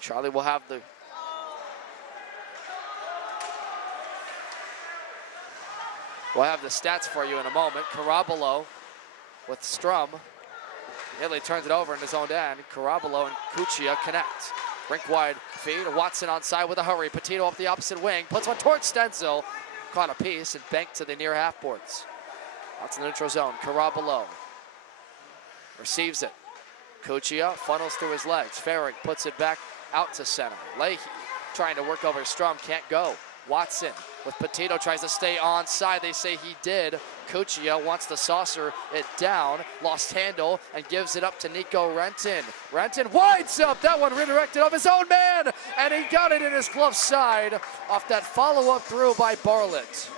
Charlie will have the stats for you in a moment. Carabalo with Strum. Nearly turns it over in his own end. Carabalo and Cuccia connect. Rink wide feed. Watson on side with a hurry. Petito up the opposite wing. Puts one towards Stenzel. Caught a piece and banked to the near half boards. That's the neutral zone. Carabalo receives it. Cuccia funnels through his legs. Farrick puts it back out to center. Leahy trying to work over Strum, can't go. Watson with Petito tries to stay onside. They say he did. Cuccia wants to saucer it down, lost handle, and gives it up to Nico Renton. Renton winds up, that one redirected off his own man, and he got it in his glove side off that follow-up through by Barlett.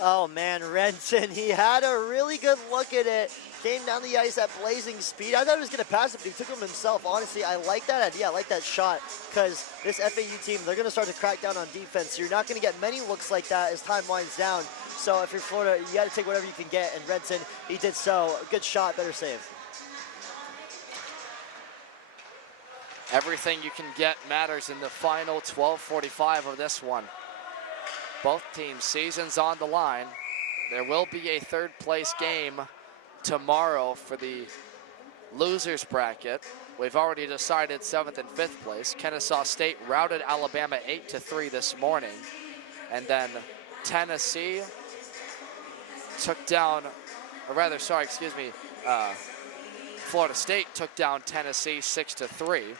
Oh man, Renton, he had a really good look at it. Came down the ice at blazing speed. I thought he was gonna pass it, but he took him himself. Honestly, I like that idea, I like that shot, because this FAU team, they're gonna start to crack down on defense. You're not gonna get many looks like that as time winds down. So if you're Florida, you gotta take whatever you can get, and Renton, he did so. Good shot, better save. Everything you can get matters in the final 12:45 of this one. Both teams' seasons on the line. There will be a third place game tomorrow for the losers bracket. We've already decided 7th and 5th place. Kennesaw State routed Alabama 8-3 this morning. And then Tennessee took down, or rather, sorry, excuse me, Florida State took down Tennessee 6-3,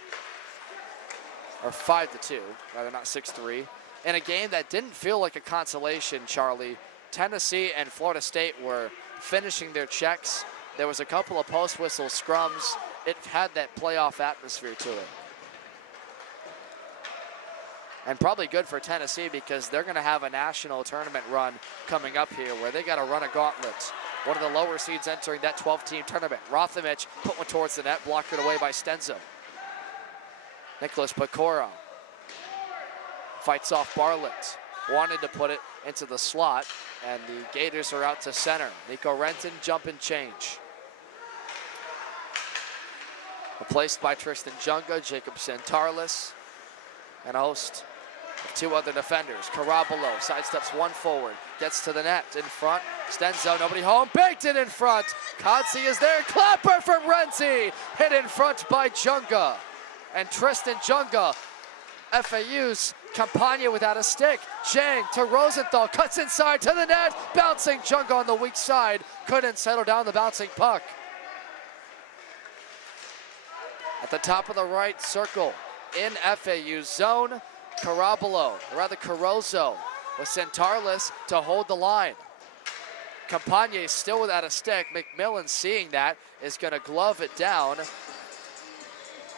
or 5-2, rather not 6-3. In a game that didn't feel like a consolation, Charlie. Tennessee and Florida State were finishing their checks. There was a couple of post-whistle scrums. It had that playoff atmosphere to it. And probably good for Tennessee because they're going to have a national tournament run coming up here where they got to run a gauntlet. One of the lower seeds entering that 12-team tournament. Rothamich put one towards the net, blocked it away by Stenzo. Nicholas Pecora fights off Bartlett. Wanted to put it into the slot, and the Gators are out to center. Nico Renton, jump and change. Replaced by Tristan Junga, Jacob Santarlis, and a host of two other defenders. Carabalo sidesteps one forward, gets to the net in front. Stenzo, nobody home, baked it in front. Kodsi is there, clapper from Renzi, hit in front by Junga. And Tristan Junga, FAU's Campagna without a stick. Jang to Rosenthal, cuts inside to the net, bouncing Junga on the weak side. Couldn't settle down the bouncing puck. At the top of the right circle, in FAU's zone, Carabalo, or rather Carozo, with Santarlis to hold the line. Campagna still without a stick. McMillan, seeing that, is going to glove it down.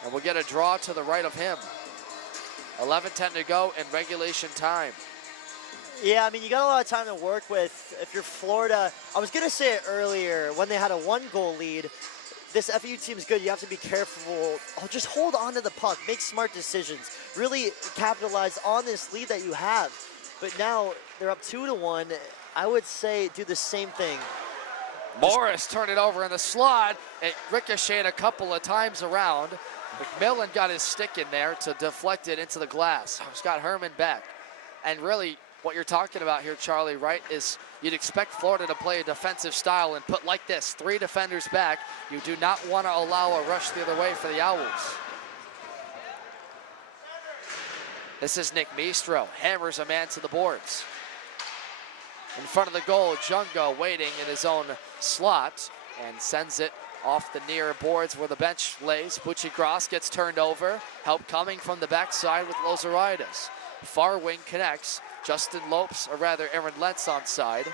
And we'll get a draw to the right of him. 11:10 to go in regulation time. Yeah, I mean, you got a lot of time to work with. If you're Florida, I was going to say it earlier, when they had a 1-goal lead, this FAU team is good. You have to be careful. Just hold on to the puck. Make smart decisions. Really capitalize on this lead that you have. But now they're up 2-1. I would say do the same thing. Morris turned it over in the slot. It ricocheted a couple of times around. McMillan got his stick in there to deflect it into the glass. Scott Herman back. And really, what you're talking about here, Charlie, right, is you'd expect Florida to play a defensive style and put like this, 3 defenders back. You do not want to allow a rush the other way for the Owls. This is Nick Mistro, hammers a man to the boards. In front of the goal, Jungo waiting in his own slot and sends it off the near boards where the bench lays. Bucci Gross gets turned over. Help coming from the backside with Lozarides. Far wing connects. Justin Lopes, or rather Aaron Lentz on side.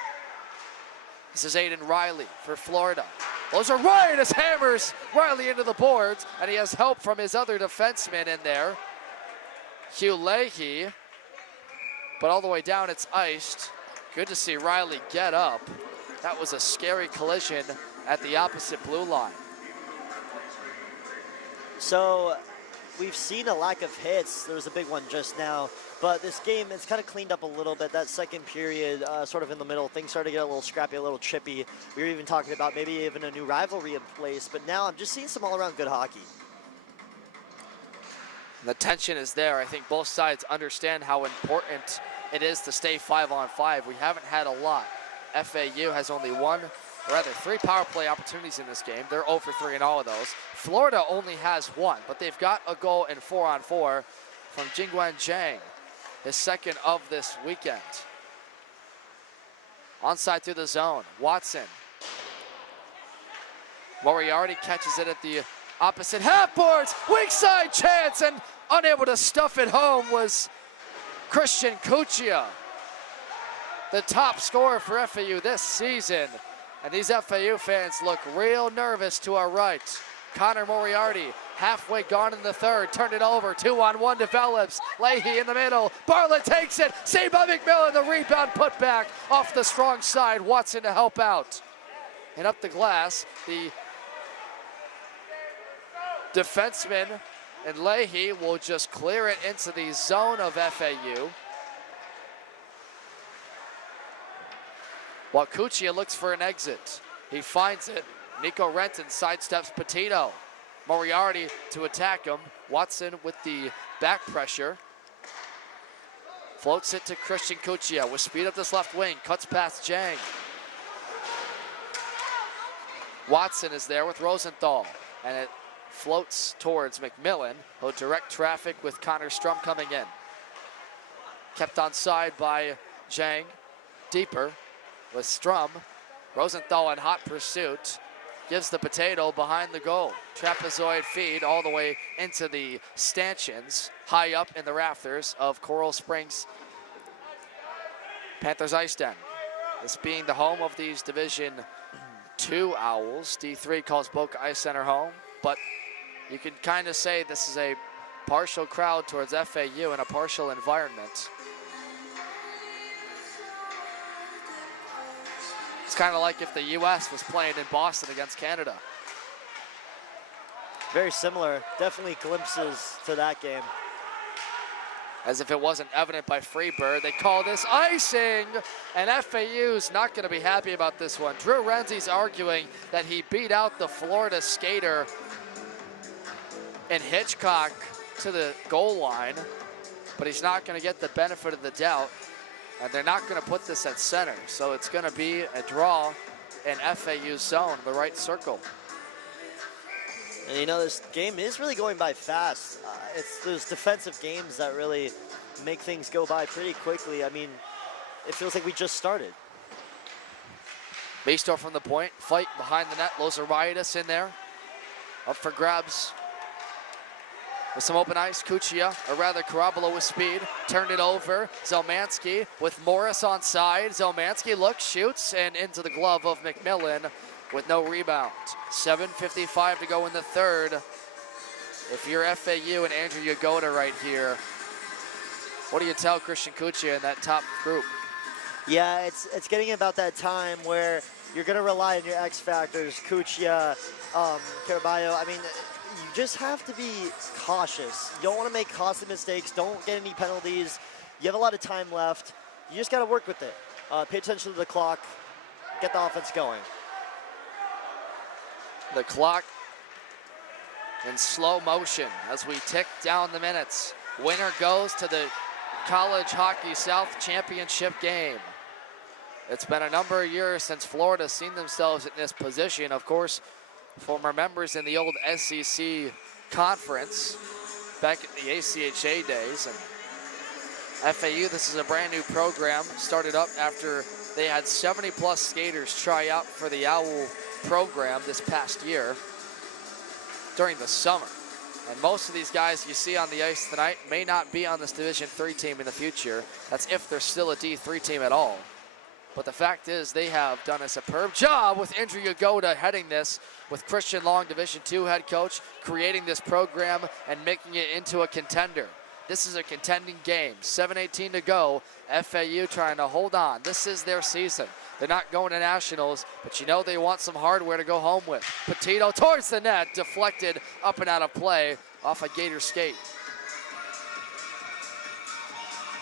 This is Aiden Riley for Florida. Lozarides hammers Riley into the boards, and he has help from his other defenseman in there. Hugh Leahy. But all the way down, it's iced. Good to see Riley get up. That was a scary collision at the opposite blue line. So we've seen a lack of hits. There was a big one just now. But this game, it's kind of cleaned up a little bit. That second period, sort of in the middle, things started to get a little scrappy, a little chippy. We were even talking about maybe even a new rivalry in place. But now I'm just seeing some all-around good hockey. The tension is there. I think both sides understand how important it is to stay 5-on-5. We haven't had a lot. FAU has only 3 power play opportunities in this game. They're 0 for 3 in all of those. Florida only has 1, but they've got a goal in 4-on-4 from Jingwen Zhang, his second of this weekend. Onside through the zone, Watson. Moriarty catches it at the opposite half boards. Weak side chance, and unable to stuff it home was Christian Cuccia, the top scorer for FAU this season. And these FAU fans look real nervous to our right. Connor Moriarty, halfway gone in the third, turned it over, 2-on-1 develops. Leahy in the middle, Bartlett takes it, saved by McMillan, the rebound put back off the strong side, Watson to help out. And up the glass, the defenseman and Leahy will just clear it into the zone of FAU. While Cuccia looks for an exit. He finds it. Nico Renton sidesteps Petito. Moriarty to attack him. Watson with the back pressure. Floats it to Christian Cuccia with speed up this left wing. Cuts past Jang. Watson is there with Rosenthal. And it floats towards McMillan, who'll direct traffic with Connor Strum coming in. Kept on side by Jang. Deeper with Strum. Rosenthal in hot pursuit. Gives the Potato behind the goal. Trapezoid feed all the way into the stanchions, high up in the rafters of Coral Springs Panthers IceDen. This being the home of these Division II Owls. D3 calls Boca Ice Center home, but you can kind of say this is a partial crowd towards FAU and a partial environment. It's kind of like if the U.S. was playing in Boston against Canada. Very similar. Definitely glimpses to that game. As if it wasn't evident by Freebird, they call this icing, and FAU's not going to be happy about this one. Drew Renzi's arguing that he beat out the Florida skater in Hitchcock to the goal line, but he's not going to get the benefit of the doubt. And they're not going to put this at center, so it's going to be a draw in FAU's zone, the right circle. And you know, this game is really going by fast. It's those defensive games that really make things go by pretty quickly. I mean, it feels like we just started. Maestor from the point, fight behind the net. Lozaritis in there, up for grabs. With some open ice, Cuccia, or rather Karabalo with speed, turned it over. Zelmansky with Morris on side. Zelmansky looks, shoots, and into the glove of McMillan with no rebound. 7:55 to go in the third. If you're FAU and Andrew Yagoda right here, what do you tell Christian Cuccia in that top group? Yeah, it's getting about that time where you're going to rely on your X factors, Cuccia, Caraballo. I mean, you just have to be cautious. You don't want to make costly mistakes. Don't get any penalties. You have a lot of time left. You just got to work with it. Pay attention to the clock. Get the offense going. The clock in slow motion as we tick down the minutes. Winner goes to the College Hockey South Championship game. It's been a number of years since Florida's seen themselves in this position. Of course, former members in the old SEC conference back in the ACHA days. And FAU, this is a brand new program, started up after they had 70+ skaters try out for the Owl program this past year during the summer. And most of these guys you see on the ice tonight may not be on this Division III team in the future. That's if they're still a D3 team at all. But the fact is they have done a superb job with Andrew Yagoda heading this, with Christian Long, Division II head coach, creating this program and making it into a contender. This is a contending game. 7:18 to go. FAU trying to hold on. This is their season. They're not going to nationals, but you know they want some hardware to go home with. Petito towards the net, deflected up and out of play off a Gator skate.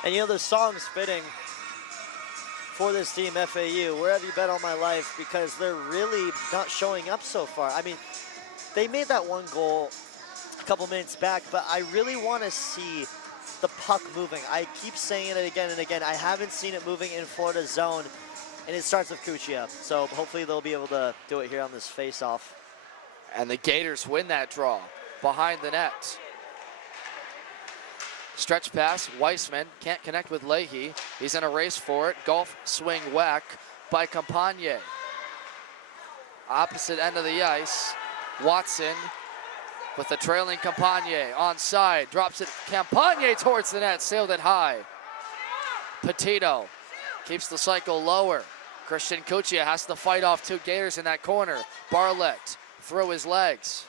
And you know, the song's fitting for this team, FAU. Where have you been all my life? Because they're really not showing up so far. I mean, they made that one goal a couple minutes back, but I really want to see the puck moving. I keep saying it again and again. I haven't seen it moving in Florida's zone, and it starts with Cuccia. So hopefully they'll be able to do it here on this face-off. And the Gators win that draw behind the net. Stretch pass, Weissman can't connect with Leahy. He's in a race for it. Golf swing whack by Campagne. Opposite end of the ice, Watson with the trailing Campagne onside. Drops it, Campagne towards the net, sailed it high. Petito keeps the cycle lower. Christian Cuccia has to fight off two Gators in that corner. Bartlett through his legs.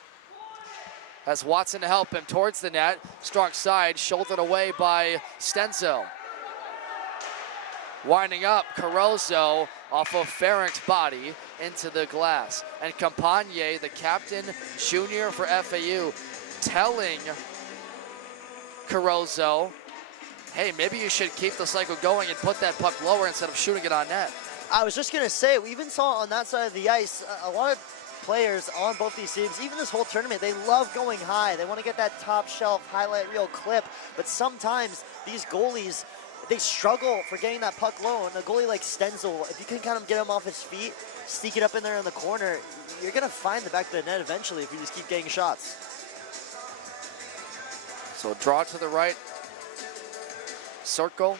Has Watson to help him towards the net. Strong side, shouldered away by Stenzel. Winding up, Carozo off of Ferenc's body into the glass. And Campagne, the captain junior for FAU, telling Carozo, hey, maybe you should keep the cycle going and put that puck lower instead of shooting it on net. I was just going to say, we even saw on that side of the ice, a lot of players on both these teams, even this whole tournament, they love going high. They want to get that top shelf highlight reel clip, but sometimes these goalies, they struggle for getting that puck low. And a goalie like Stenzel, if you can kind of get him off his feet, sneak it up in there in the corner, you're going to find the back of the net eventually if you just keep getting shots. So draw to the right circle.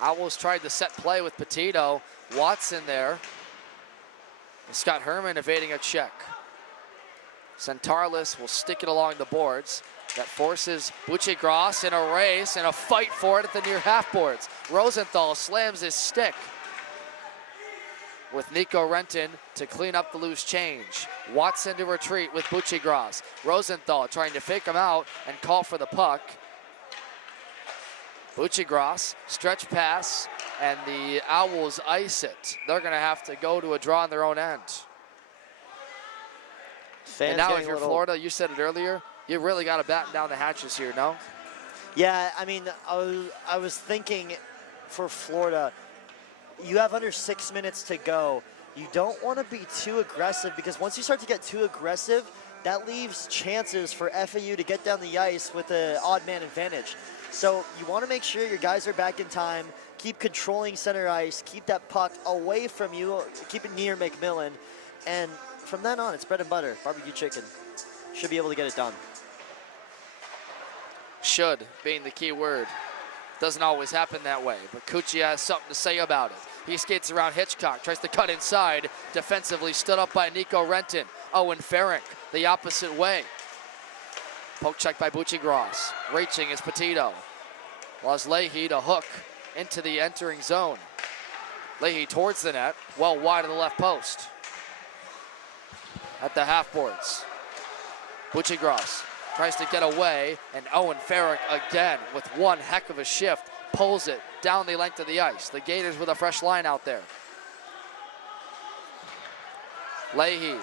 Owls tried to set play with Petito. Watson there. Scott Herman evading a check. Centarlis will stick it along the boards. That forces Bucci-Gross in a race and a fight for it at the near half boards. Rosenthal slams his stick with Nico Renton to clean up the loose change. Watson to retreat with Bucci-Gross. Rosenthal trying to fake him out and call for the puck. Bucci-Gross, stretch pass, and the Owls ice it. They're gonna have to go to a draw on their own end. And now if you're Florida, you said it earlier, you really got to batten down the hatches here, no? Yeah, I mean, I was thinking for Florida, you have under 6 minutes to go. You don't want to be too aggressive because once you start to get too aggressive, that leaves chances for FAU to get down the ice with an odd man advantage. So you want to make sure your guys are back in time, keep controlling center ice, keep that puck away from you, keep it near McMillan, and from then on, it's bread and butter, barbecue chicken. Should be able to get it done. Should being the key word. Doesn't always happen that way, but Cucci has something to say about it. He skates around Hitchcock, tries to cut inside, defensively stood up by Nico Renton. Owen Ferenc the opposite way. Poke check by Bucci-Gross. Reaching is Petito. Allows Leahy to hook into the entering zone. Leahy towards the net, well wide of the left post. At the half boards. Bucci-Gross tries to get away, and Owen Ferenc again with one heck of a shift pulls it down the length of the ice. The Gators with a fresh line out there. Leahy,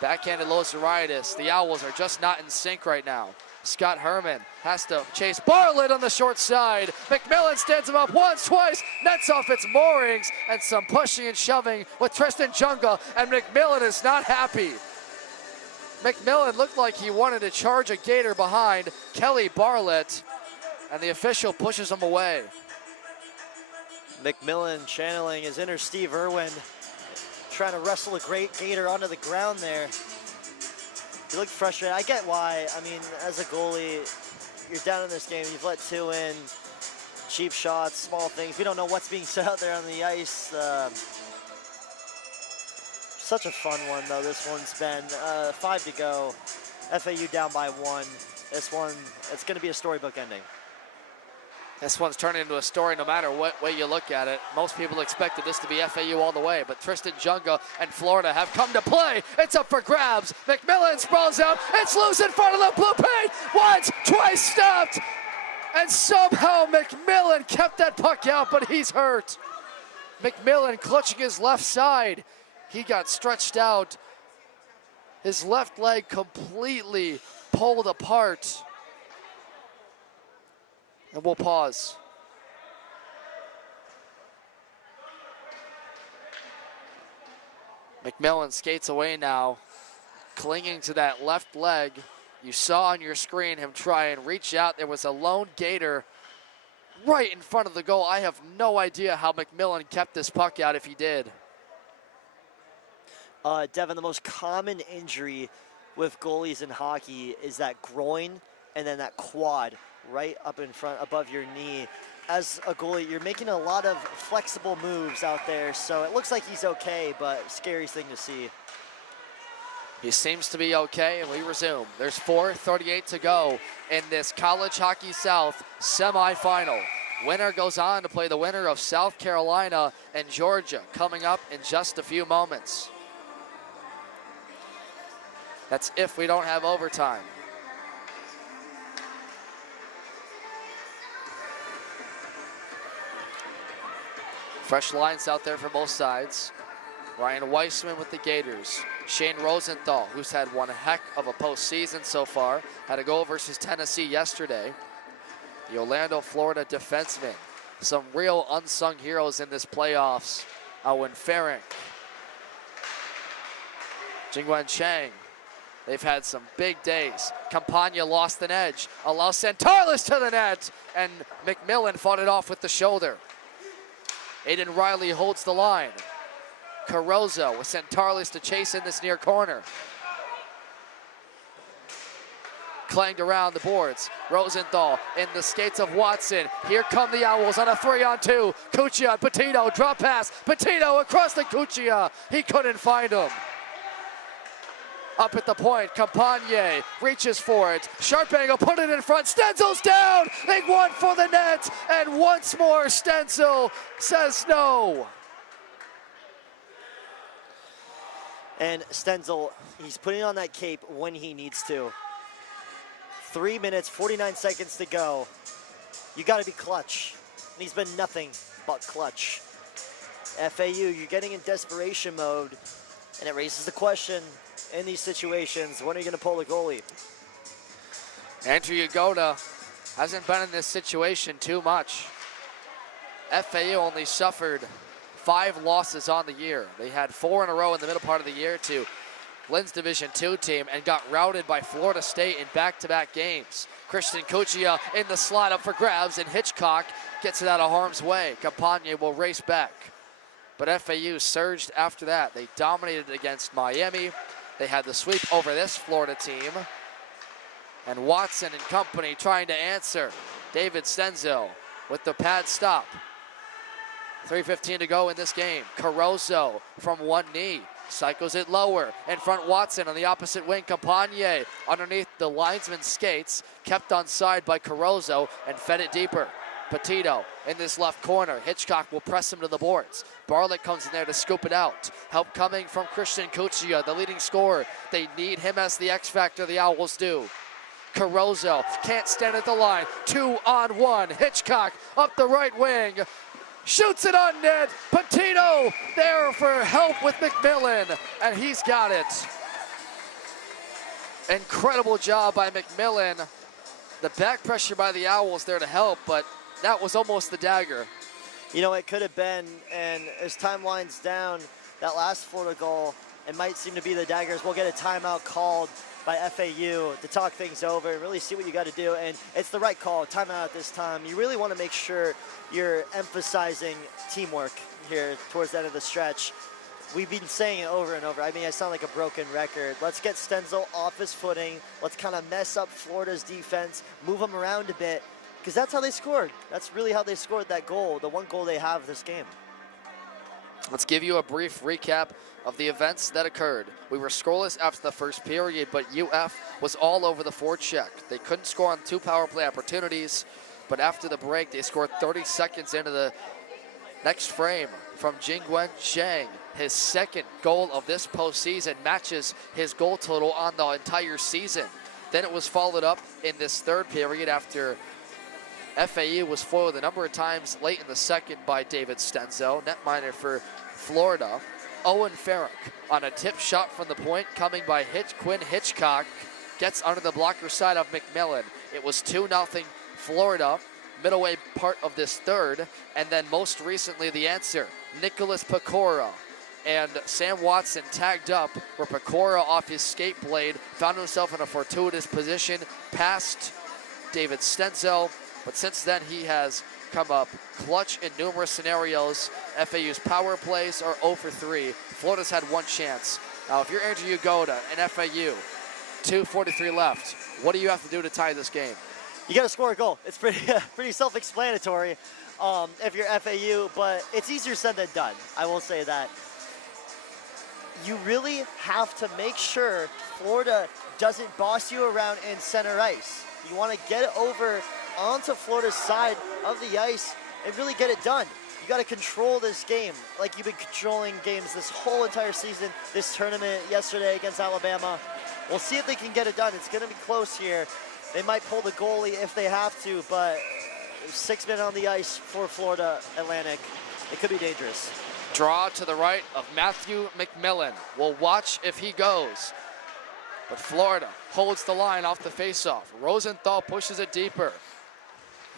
backhanded Lozeritis. The Owls are just not in sync right now. Scott Herman has to chase Bartlett on the short side. McMillan stands him up once, twice, nets off its moorings, and some pushing and shoving with Tristan Junga, and McMillan is not happy. McMillan looked like he wanted to charge a Gator behind Kelly Bartlett, and the official pushes him away. McMillan channeling his inner Steve Irwin, trying to wrestle a great Gator onto the ground there. He looked frustrated. I get why. I mean, as a goalie, you're down in this game. You've let 2 in, cheap shots, small things. We don't know what's being said out there on the ice. Such a fun one, though, this one's been. 5 to go. FAU down by 1. This one, it's going to be a storybook ending. This one's turning into a story no matter what way you look at it. Most people expected this to be FAU all the way, but Tristan Junga and Florida have come to play. It's up for grabs. McMillan sprawls out. It's loose in front of the blue paint. Once, twice stopped. And somehow McMillan kept that puck out, but he's hurt. McMillan clutching his left side. He got stretched out. His left leg completely pulled apart. And we'll pause. McMillan skates away now, clinging to that left leg. You saw on your screen him try and reach out. There was a lone Gator right in front of the goal. I have no idea how McMillan kept this puck out if he did. Devin, the most common injury with goalies in hockey is that groin and then that quad right up in front above your knee. As a goalie, you're making a lot of flexible moves out there, so it looks like he's okay, but scariest thing to see. He seems to be okay, and we resume. There's 4:38 to go in this College Hockey South semifinal. Winner goes on to play the winner of South Carolina and Georgia, coming up in just a few moments. That's if we don't have overtime. Fresh lines out there for both sides. Ryan Weissman with the Gators. Shane Rosenthal, who's had one heck of a postseason so far, had a goal versus Tennessee yesterday. The Orlando, Florida defenseman. Some real unsung heroes in this playoffs. Owen Farrick, Jingwen Chang. They've had some big days. Campagna lost an edge, allows Santarlis to the net, and McMillan fought it off with the shoulder. Aiden Riley holds the line. Carozo with Santarlis to chase in this near corner. Clanged around the boards. Rosenthal in the skates of Watson. Here come the Owls on a 3-on-2. Cuccia and Petito, drop pass. Petito across the Cuccia. He couldn't find him. Up at the point, Campagne reaches for it. Sharp angle, put it in front. Stenzel's down. They won for the net. And once more, Stenzel says no. And Stenzel, he's putting on that cape when he needs to. 3 minutes, 49 seconds to go. You got to be clutch. And he's been nothing but clutch. FAU, you're getting in desperation mode. And it raises the question in these situations, when are you going to pull the goalie? Andrew Yagoda hasn't been in this situation too much. FAU only suffered 5 losses on the year. They had 4 in a row in the middle part of the year to Lynn's Division II team and got routed by Florida State in back-to-back games. Christian Cuccia in the slot up for grabs, and Hitchcock gets it out of harm's way. Campagne will race back. But FAU surged after that. They dominated against Miami. They had the sweep over this Florida team. And Watson and company trying to answer. David Stenzel with the pad stop. 3:15 to go in this game. Carozo from one knee. Cycles it lower. In front, Watson on the opposite wing. Campagne underneath the linesman's skates. Kept on side by Carozo and fed it deeper. Petito in this left corner. Hitchcock will press him to the boards. Barlett comes in there to scoop it out. Help coming from Christian Cuccia, the leading scorer. They need him as the X factor, the Owls do. Carozo can't stand at the line. 2-on-1. Hitchcock up the right wing. Shoots it on net. Petito there for help with McMillan, and he's got it. Incredible job by McMillan. The back pressure by the Owls there to help, but that was almost the dagger. You know, it could have been, and as time winds down, that last Florida goal, it might seem to be the daggers. We'll get a timeout called by FAU to talk things over and really see what you got to do, and it's the right call, timeout at this time. You really want to make sure you're emphasizing teamwork here towards the end of the stretch. We've been saying it over and over. I mean, I sound like a broken record. Let's get Stenzel off his footing. Let's kind of mess up Florida's defense, move them around a bit, because that's how they scored. That's really how they scored that goal, the one goal they have this game. Let's give you a brief recap of the events that occurred. We were scoreless after the first period, but UF was all over the forecheck. They couldn't score on 2 power play opportunities, but after the break, they scored 30 seconds into the next frame from Jingwen Chang. His second goal of this postseason matches his goal total on the entire season. Then it was followed up in this third period after FAU was foiled a number of times late in the second by David Stenzel, netminder for Florida. Owen Farrick on a tip shot from the point coming by Quinn Hitchcock gets under the blocker side of McMillan. It was 2-0 Florida, middle-way part of this third, and then most recently the answer, Nicholas Pecora and Sam Watson tagged up where Pecora off his skate blade found himself in a fortuitous position past David Stenzel, but since then he has come up clutch in numerous scenarios. FAU's power plays are 0 for 3. Florida's had one chance. Now, if you're Andrew Yagoda and FAU, 2:43 left, what do you have to do to tie this game? You got to score a goal. It's pretty self-explanatory if you're FAU, but it's easier said than done. I will say that. You really have to make sure Florida doesn't boss you around in center ice. You want to get it over onto Florida's side of the ice and really get it done. You got to control this game like you've been controlling games this whole entire season, this tournament yesterday against Alabama. We'll see if they can get it done. It's going to be close here. They might pull the goalie if they have to, but 6 men on the ice for Florida Atlantic. It could be dangerous. Draw to the right of Matthew McMillan. We'll watch if he goes. But Florida holds the line off the faceoff. Rosenthal pushes it deeper.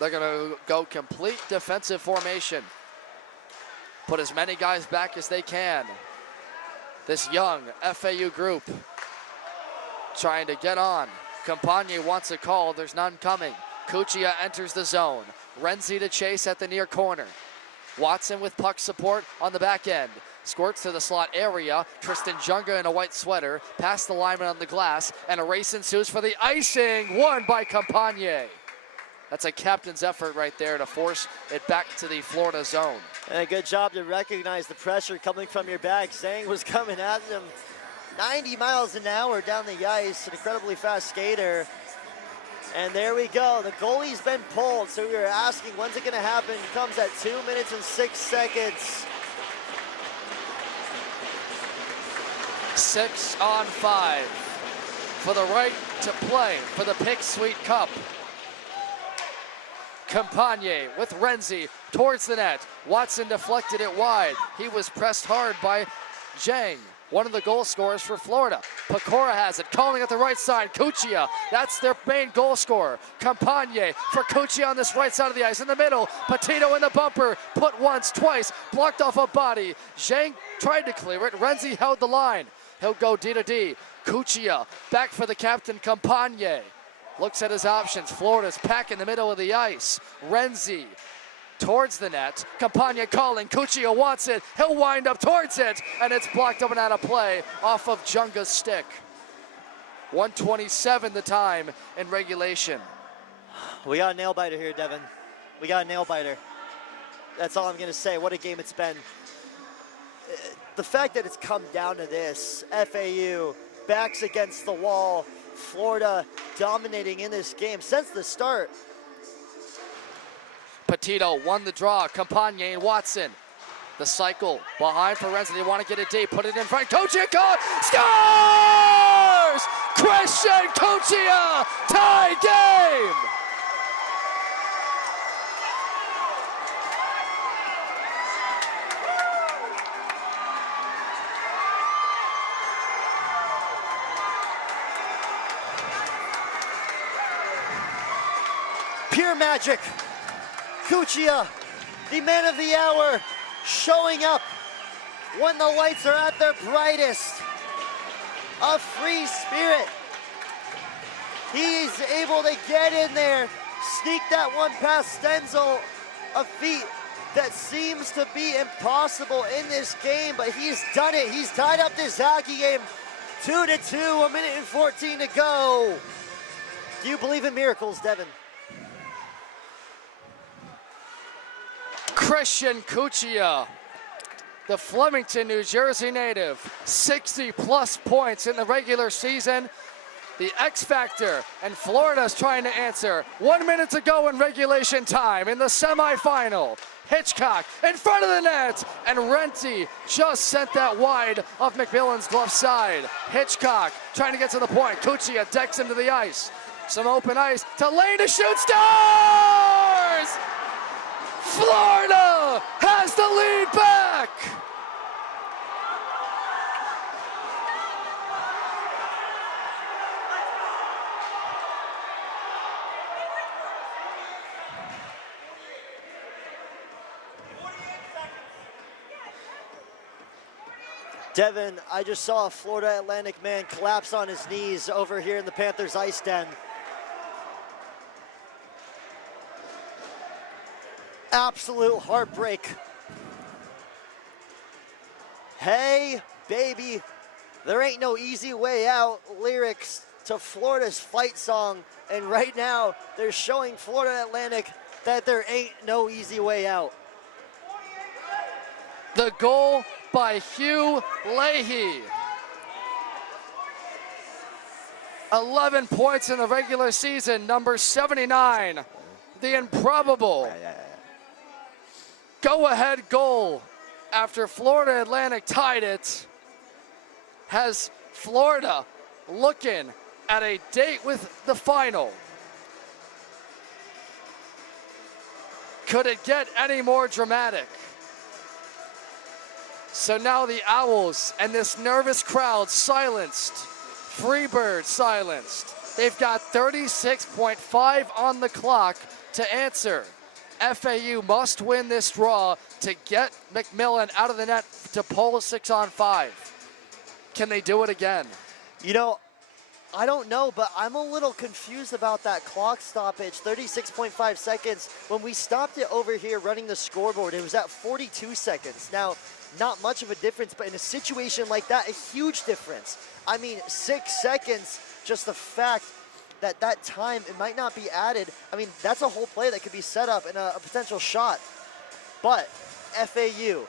They're going to go complete defensive formation. Put as many guys back as they can. This young FAU group trying to get on. Campagne wants a call. There's none coming. Cuccia enters the zone. Renzi to chase at the near corner. Watson with puck support on the back end. Squirts to the slot area. Tristan Junga in a white sweater. Past the lineman on the glass. And a race ensues for the icing. Won by Campagne. That's a captain's effort right there to force it back to the Florida zone. And a good job to recognize the pressure coming from your back. Zhang was coming at him 90 miles an hour down the ice. An incredibly fast skater. And there we go. The goalie's been pulled. So we were asking, when's it going to happen? It comes at 2 minutes and 6 seconds. 6 on 5 for the right to play for the Pick Sweet Cup. Campagne with Renzi towards the net. Watson deflected it wide. He was pressed hard by Zhang, one of the goal scorers for Florida. Pecora has it, calling at the right side. Cuccia, that's their main goal scorer. Campagne for Cuccia on this right side of the ice. In the middle, Petito in the bumper, put once, twice, blocked off a body. Zhang tried to clear it. Renzi held the line. He'll go D to D. Cuccia back for the captain, Campagne. Looks at his options. Florida's pack in the middle of the ice. Renzi towards the net. Campagne calling. Cuccia wants it. He'll wind up towards it. And it's blocked up and out of play off of Junga's stick. 1:27 the time in regulation. We got a nail biter here, Devin. We got a nail biter. That's all I'm going to say. What a game it's been. The fact that it's come down to this, FAU backs against the wall, Florida dominating in this game since the start. Petito won the draw. Campagne and Watson. The cycle behind for Renzi. They want to get it deep. Put it in front. Cuccia scores! Christian Cuccia! Tie game! Pure magic. Cuccia, the man of the hour, showing up when the lights are at their brightest. A free spirit. He's able to get in there, sneak that one past Stenzel, a feat that seems to be impossible in this game, but he's done it. He's tied up this hockey game 2-2, 1 minute and 14 to go. Do you believe in miracles, Devin? Christian Cuccia, the Flemington, New Jersey native, 60-plus points in the regular season. The X Factor, and Florida's trying to answer. 1 minute to go in regulation time in the semifinal. Hitchcock in front of the net, and Renzi just sent that wide off McMillan's glove side. Hitchcock trying to get to the point. Cuccia decks him to the ice. Some open ice to Lane to shoot. Stars! Florida has the lead back. Devin, I just saw a Florida Atlantic man collapse on his knees over here in the Panthers IceDen. Absolute heartbreak. Hey, baby, there ain't no easy way out. Lyrics to Florida's fight song. And right now, they're showing Florida Atlantic that there ain't no easy way out. The goal by Hugh Leahy. 11 points in the regular season, number 79. The improbable. go-ahead goal after Florida Atlantic tied it has Florida looking at a date with the final. Could it get any more dramatic? So now the Owls and this nervous crowd silenced. Freebird silenced. They've got 36.5 on the clock to answer. FAU must win this draw to get McMillan out of the net to pull a 6-on-5. Can they do it again? You know, I don't know, but I'm a little confused about that clock stoppage, 36.5 seconds. When we stopped it over here running the scoreboard, it was at 42 seconds. Now, not much of a difference, but in a situation like that, a huge difference. I mean, 6 seconds, just the fact that that time, it might not be added. I mean, that's a whole play that could be set up in a potential shot. But FAU,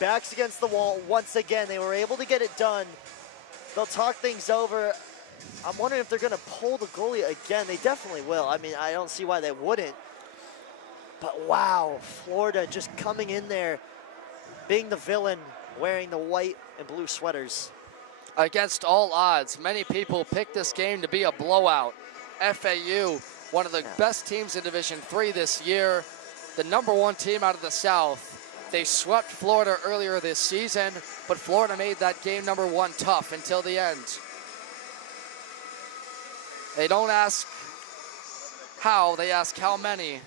backs against the wall once again. They were able to get it done. They'll talk things over. I'm wondering if they're going to pull the goalie again. They definitely will. I mean, I don't see why they wouldn't. But wow, Florida just coming in there, being the villain, wearing the white and blue sweaters. Against all odds, many people picked this game to be a blowout. FAU, one of the best teams in Division III this year, the #1 team out of the South. They swept Florida earlier this season, but Florida made that game #1 tough until the end. They don't ask how, they ask how many.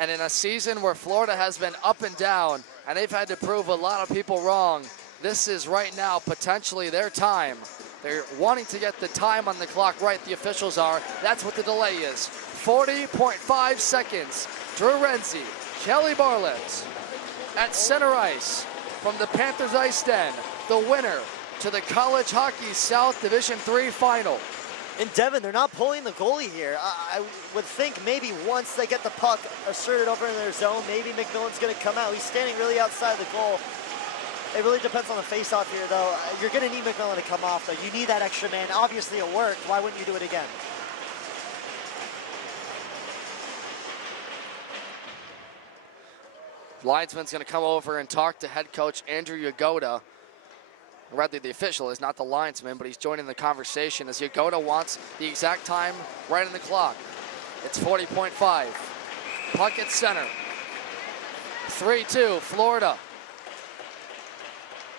And in a season where Florida has been up and down, and they've had to prove a lot of people wrong, this is right now potentially their time. They're wanting to get the time on the clock right, the officials are. That's what the delay is. 40.5 seconds. Drew Renzi, Kelly Barlett at center ice from the Panthers IceDen, the winner to the College Hockey South Division III final. And Devin, they're not pulling the goalie here. I would think maybe once they get the puck asserted over in their zone, maybe McMillan's going to come out. He's standing really outside the goal. It really depends on the face-off here, though. You're going to need McMillan to come off, though. You need that extra man. Obviously, it worked. Why wouldn't you do it again? Linesman's going to come over and talk to head coach Andrew Yagoda. Rather, the official is not the linesman, but he's joining the conversation as Yagoda wants the exact time right on the clock. It's 40.5. Puck at center. 3-2, Florida.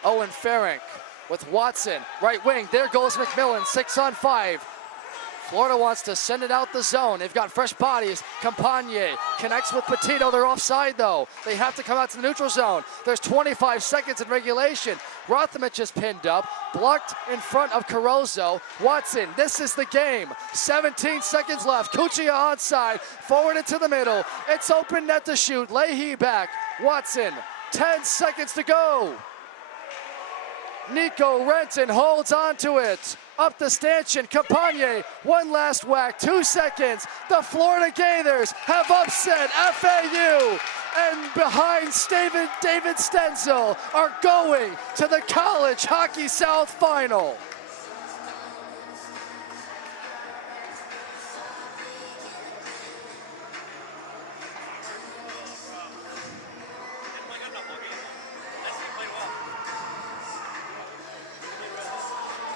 Owen Ferink with Watson, right wing. There goes McMillan, 6-on-5. Florida wants to send it out the zone. They've got fresh bodies. Campagne connects with Petito. They're offside, though. They have to come out to the neutral zone. There's 25 seconds in regulation. Rothamich is pinned up, blocked in front of Carozzo. Watson, this is the game. 17 seconds left. Cuccia onside, forward into the middle. It's open net to shoot. Leahy back. Watson, 10 seconds to go. Nico Renton holds on to it. Up the stanchion, Campagne, one last whack, 2 seconds. The Florida Gators have upset FAU, and behind David Stenzel are going to the College Hockey South Final.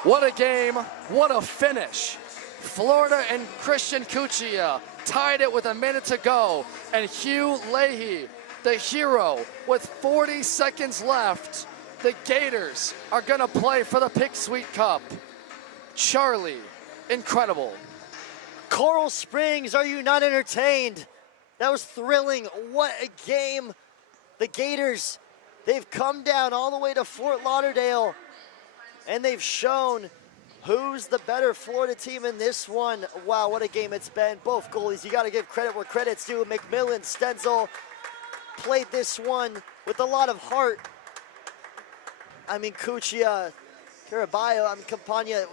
What a game, what a finish. Florida and Christian Cuccia tied it with a minute to go, and Hugh Leahy, the hero, with 40 seconds left. The Gators are gonna play for the Pick Sweet Cup. Charlie, incredible. Coral Springs, are you not entertained? That was thrilling. What a game. The Gators, they've come down all the way to Fort Lauderdale, and they've shown who's the better Florida team in this one. Wow, what a game it's been. Both goalies, you got to give credit where credit's due. McMillan, Stenzel played this one with a lot of heart. I mean, Cuccia, Caraballo, Campagna,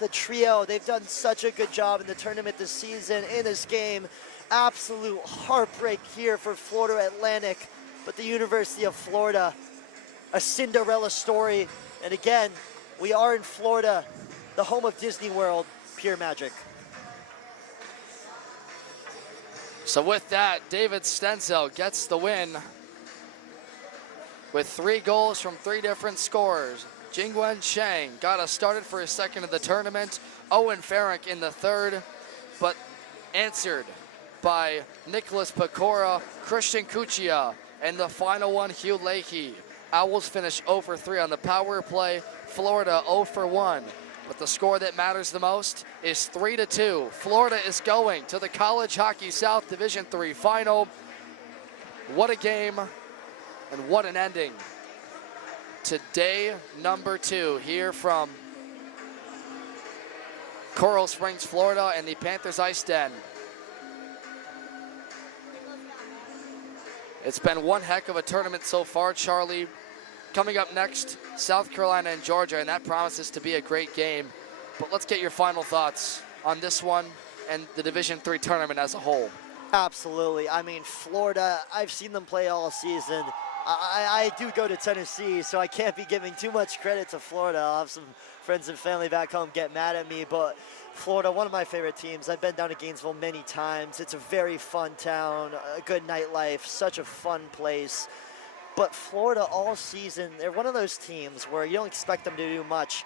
the trio, they've done such a good job in the tournament this season, in this game. Absolute heartbreak here for Florida Atlantic, but the University of Florida, a Cinderella story. And again, we are in Florida, the home of Disney World, pure magic. So with that, David Stenzel gets the win with 3 goals from 3 different scorers. Jingwen Chang got us started for his second of the tournament. Owen Farrick in the third, but answered by Nicholas Pecora, Christian Cuccia, and the final one, Hugh Leahy. Owls finish 0 for 3 on the power play. Florida 0 for 1. But the score that matters the most is 3-2. Florida is going to the College Hockey South Division III final. What a game and what an ending to day number 2 here from Coral Springs, Florida, and the Panthers IceDen. It's been one heck of a tournament so far, Charlie. Coming up next, South Carolina and Georgia, and that promises to be a great game. But let's get your final thoughts on this one and the Division III tournament as a whole. Absolutely. I mean, Florida, I've seen them play all season. I do go to Tennessee, so I can't be giving too much credit to Florida. I'll have some friends and family back home get mad at me, but Florida, one of my favorite teams. I've been down to Gainesville many times. It's a very fun town, a good nightlife, such a fun place. But Florida all season, they're one of those teams where you don't expect them to do much,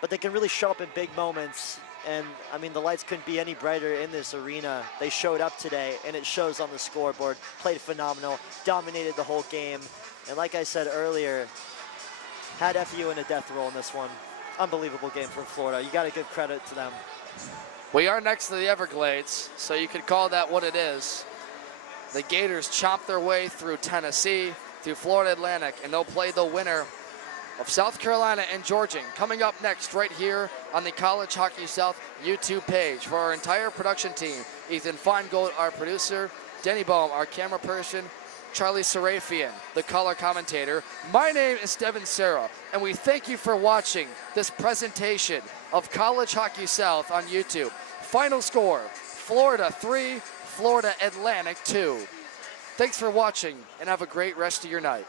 but they can really show up in big moments. And, I mean, the lights couldn't be any brighter in this arena. They showed up today, and it shows on the scoreboard. Played phenomenal, dominated the whole game. And like I said earlier, had FU in a death roll in this one. Unbelievable game from Florida. You got to give credit to them. We are next to the Everglades, so you could call that what it is. The Gators chomp their way through Tennessee, through Florida Atlantic, and they'll play the winner of South Carolina and Georgia. Coming up next right here on the College Hockey South YouTube page. For our entire production team, Ethan Feingold, our producer, Denny Bohm, our camera person, Charlie Serafian, the color commentator. My name is Devin Serra, and we thank you for watching this presentation of College Hockey South on YouTube. Final score, Florida 3, Florida Atlantic 2. Thanks for watching, and have a great rest of your night.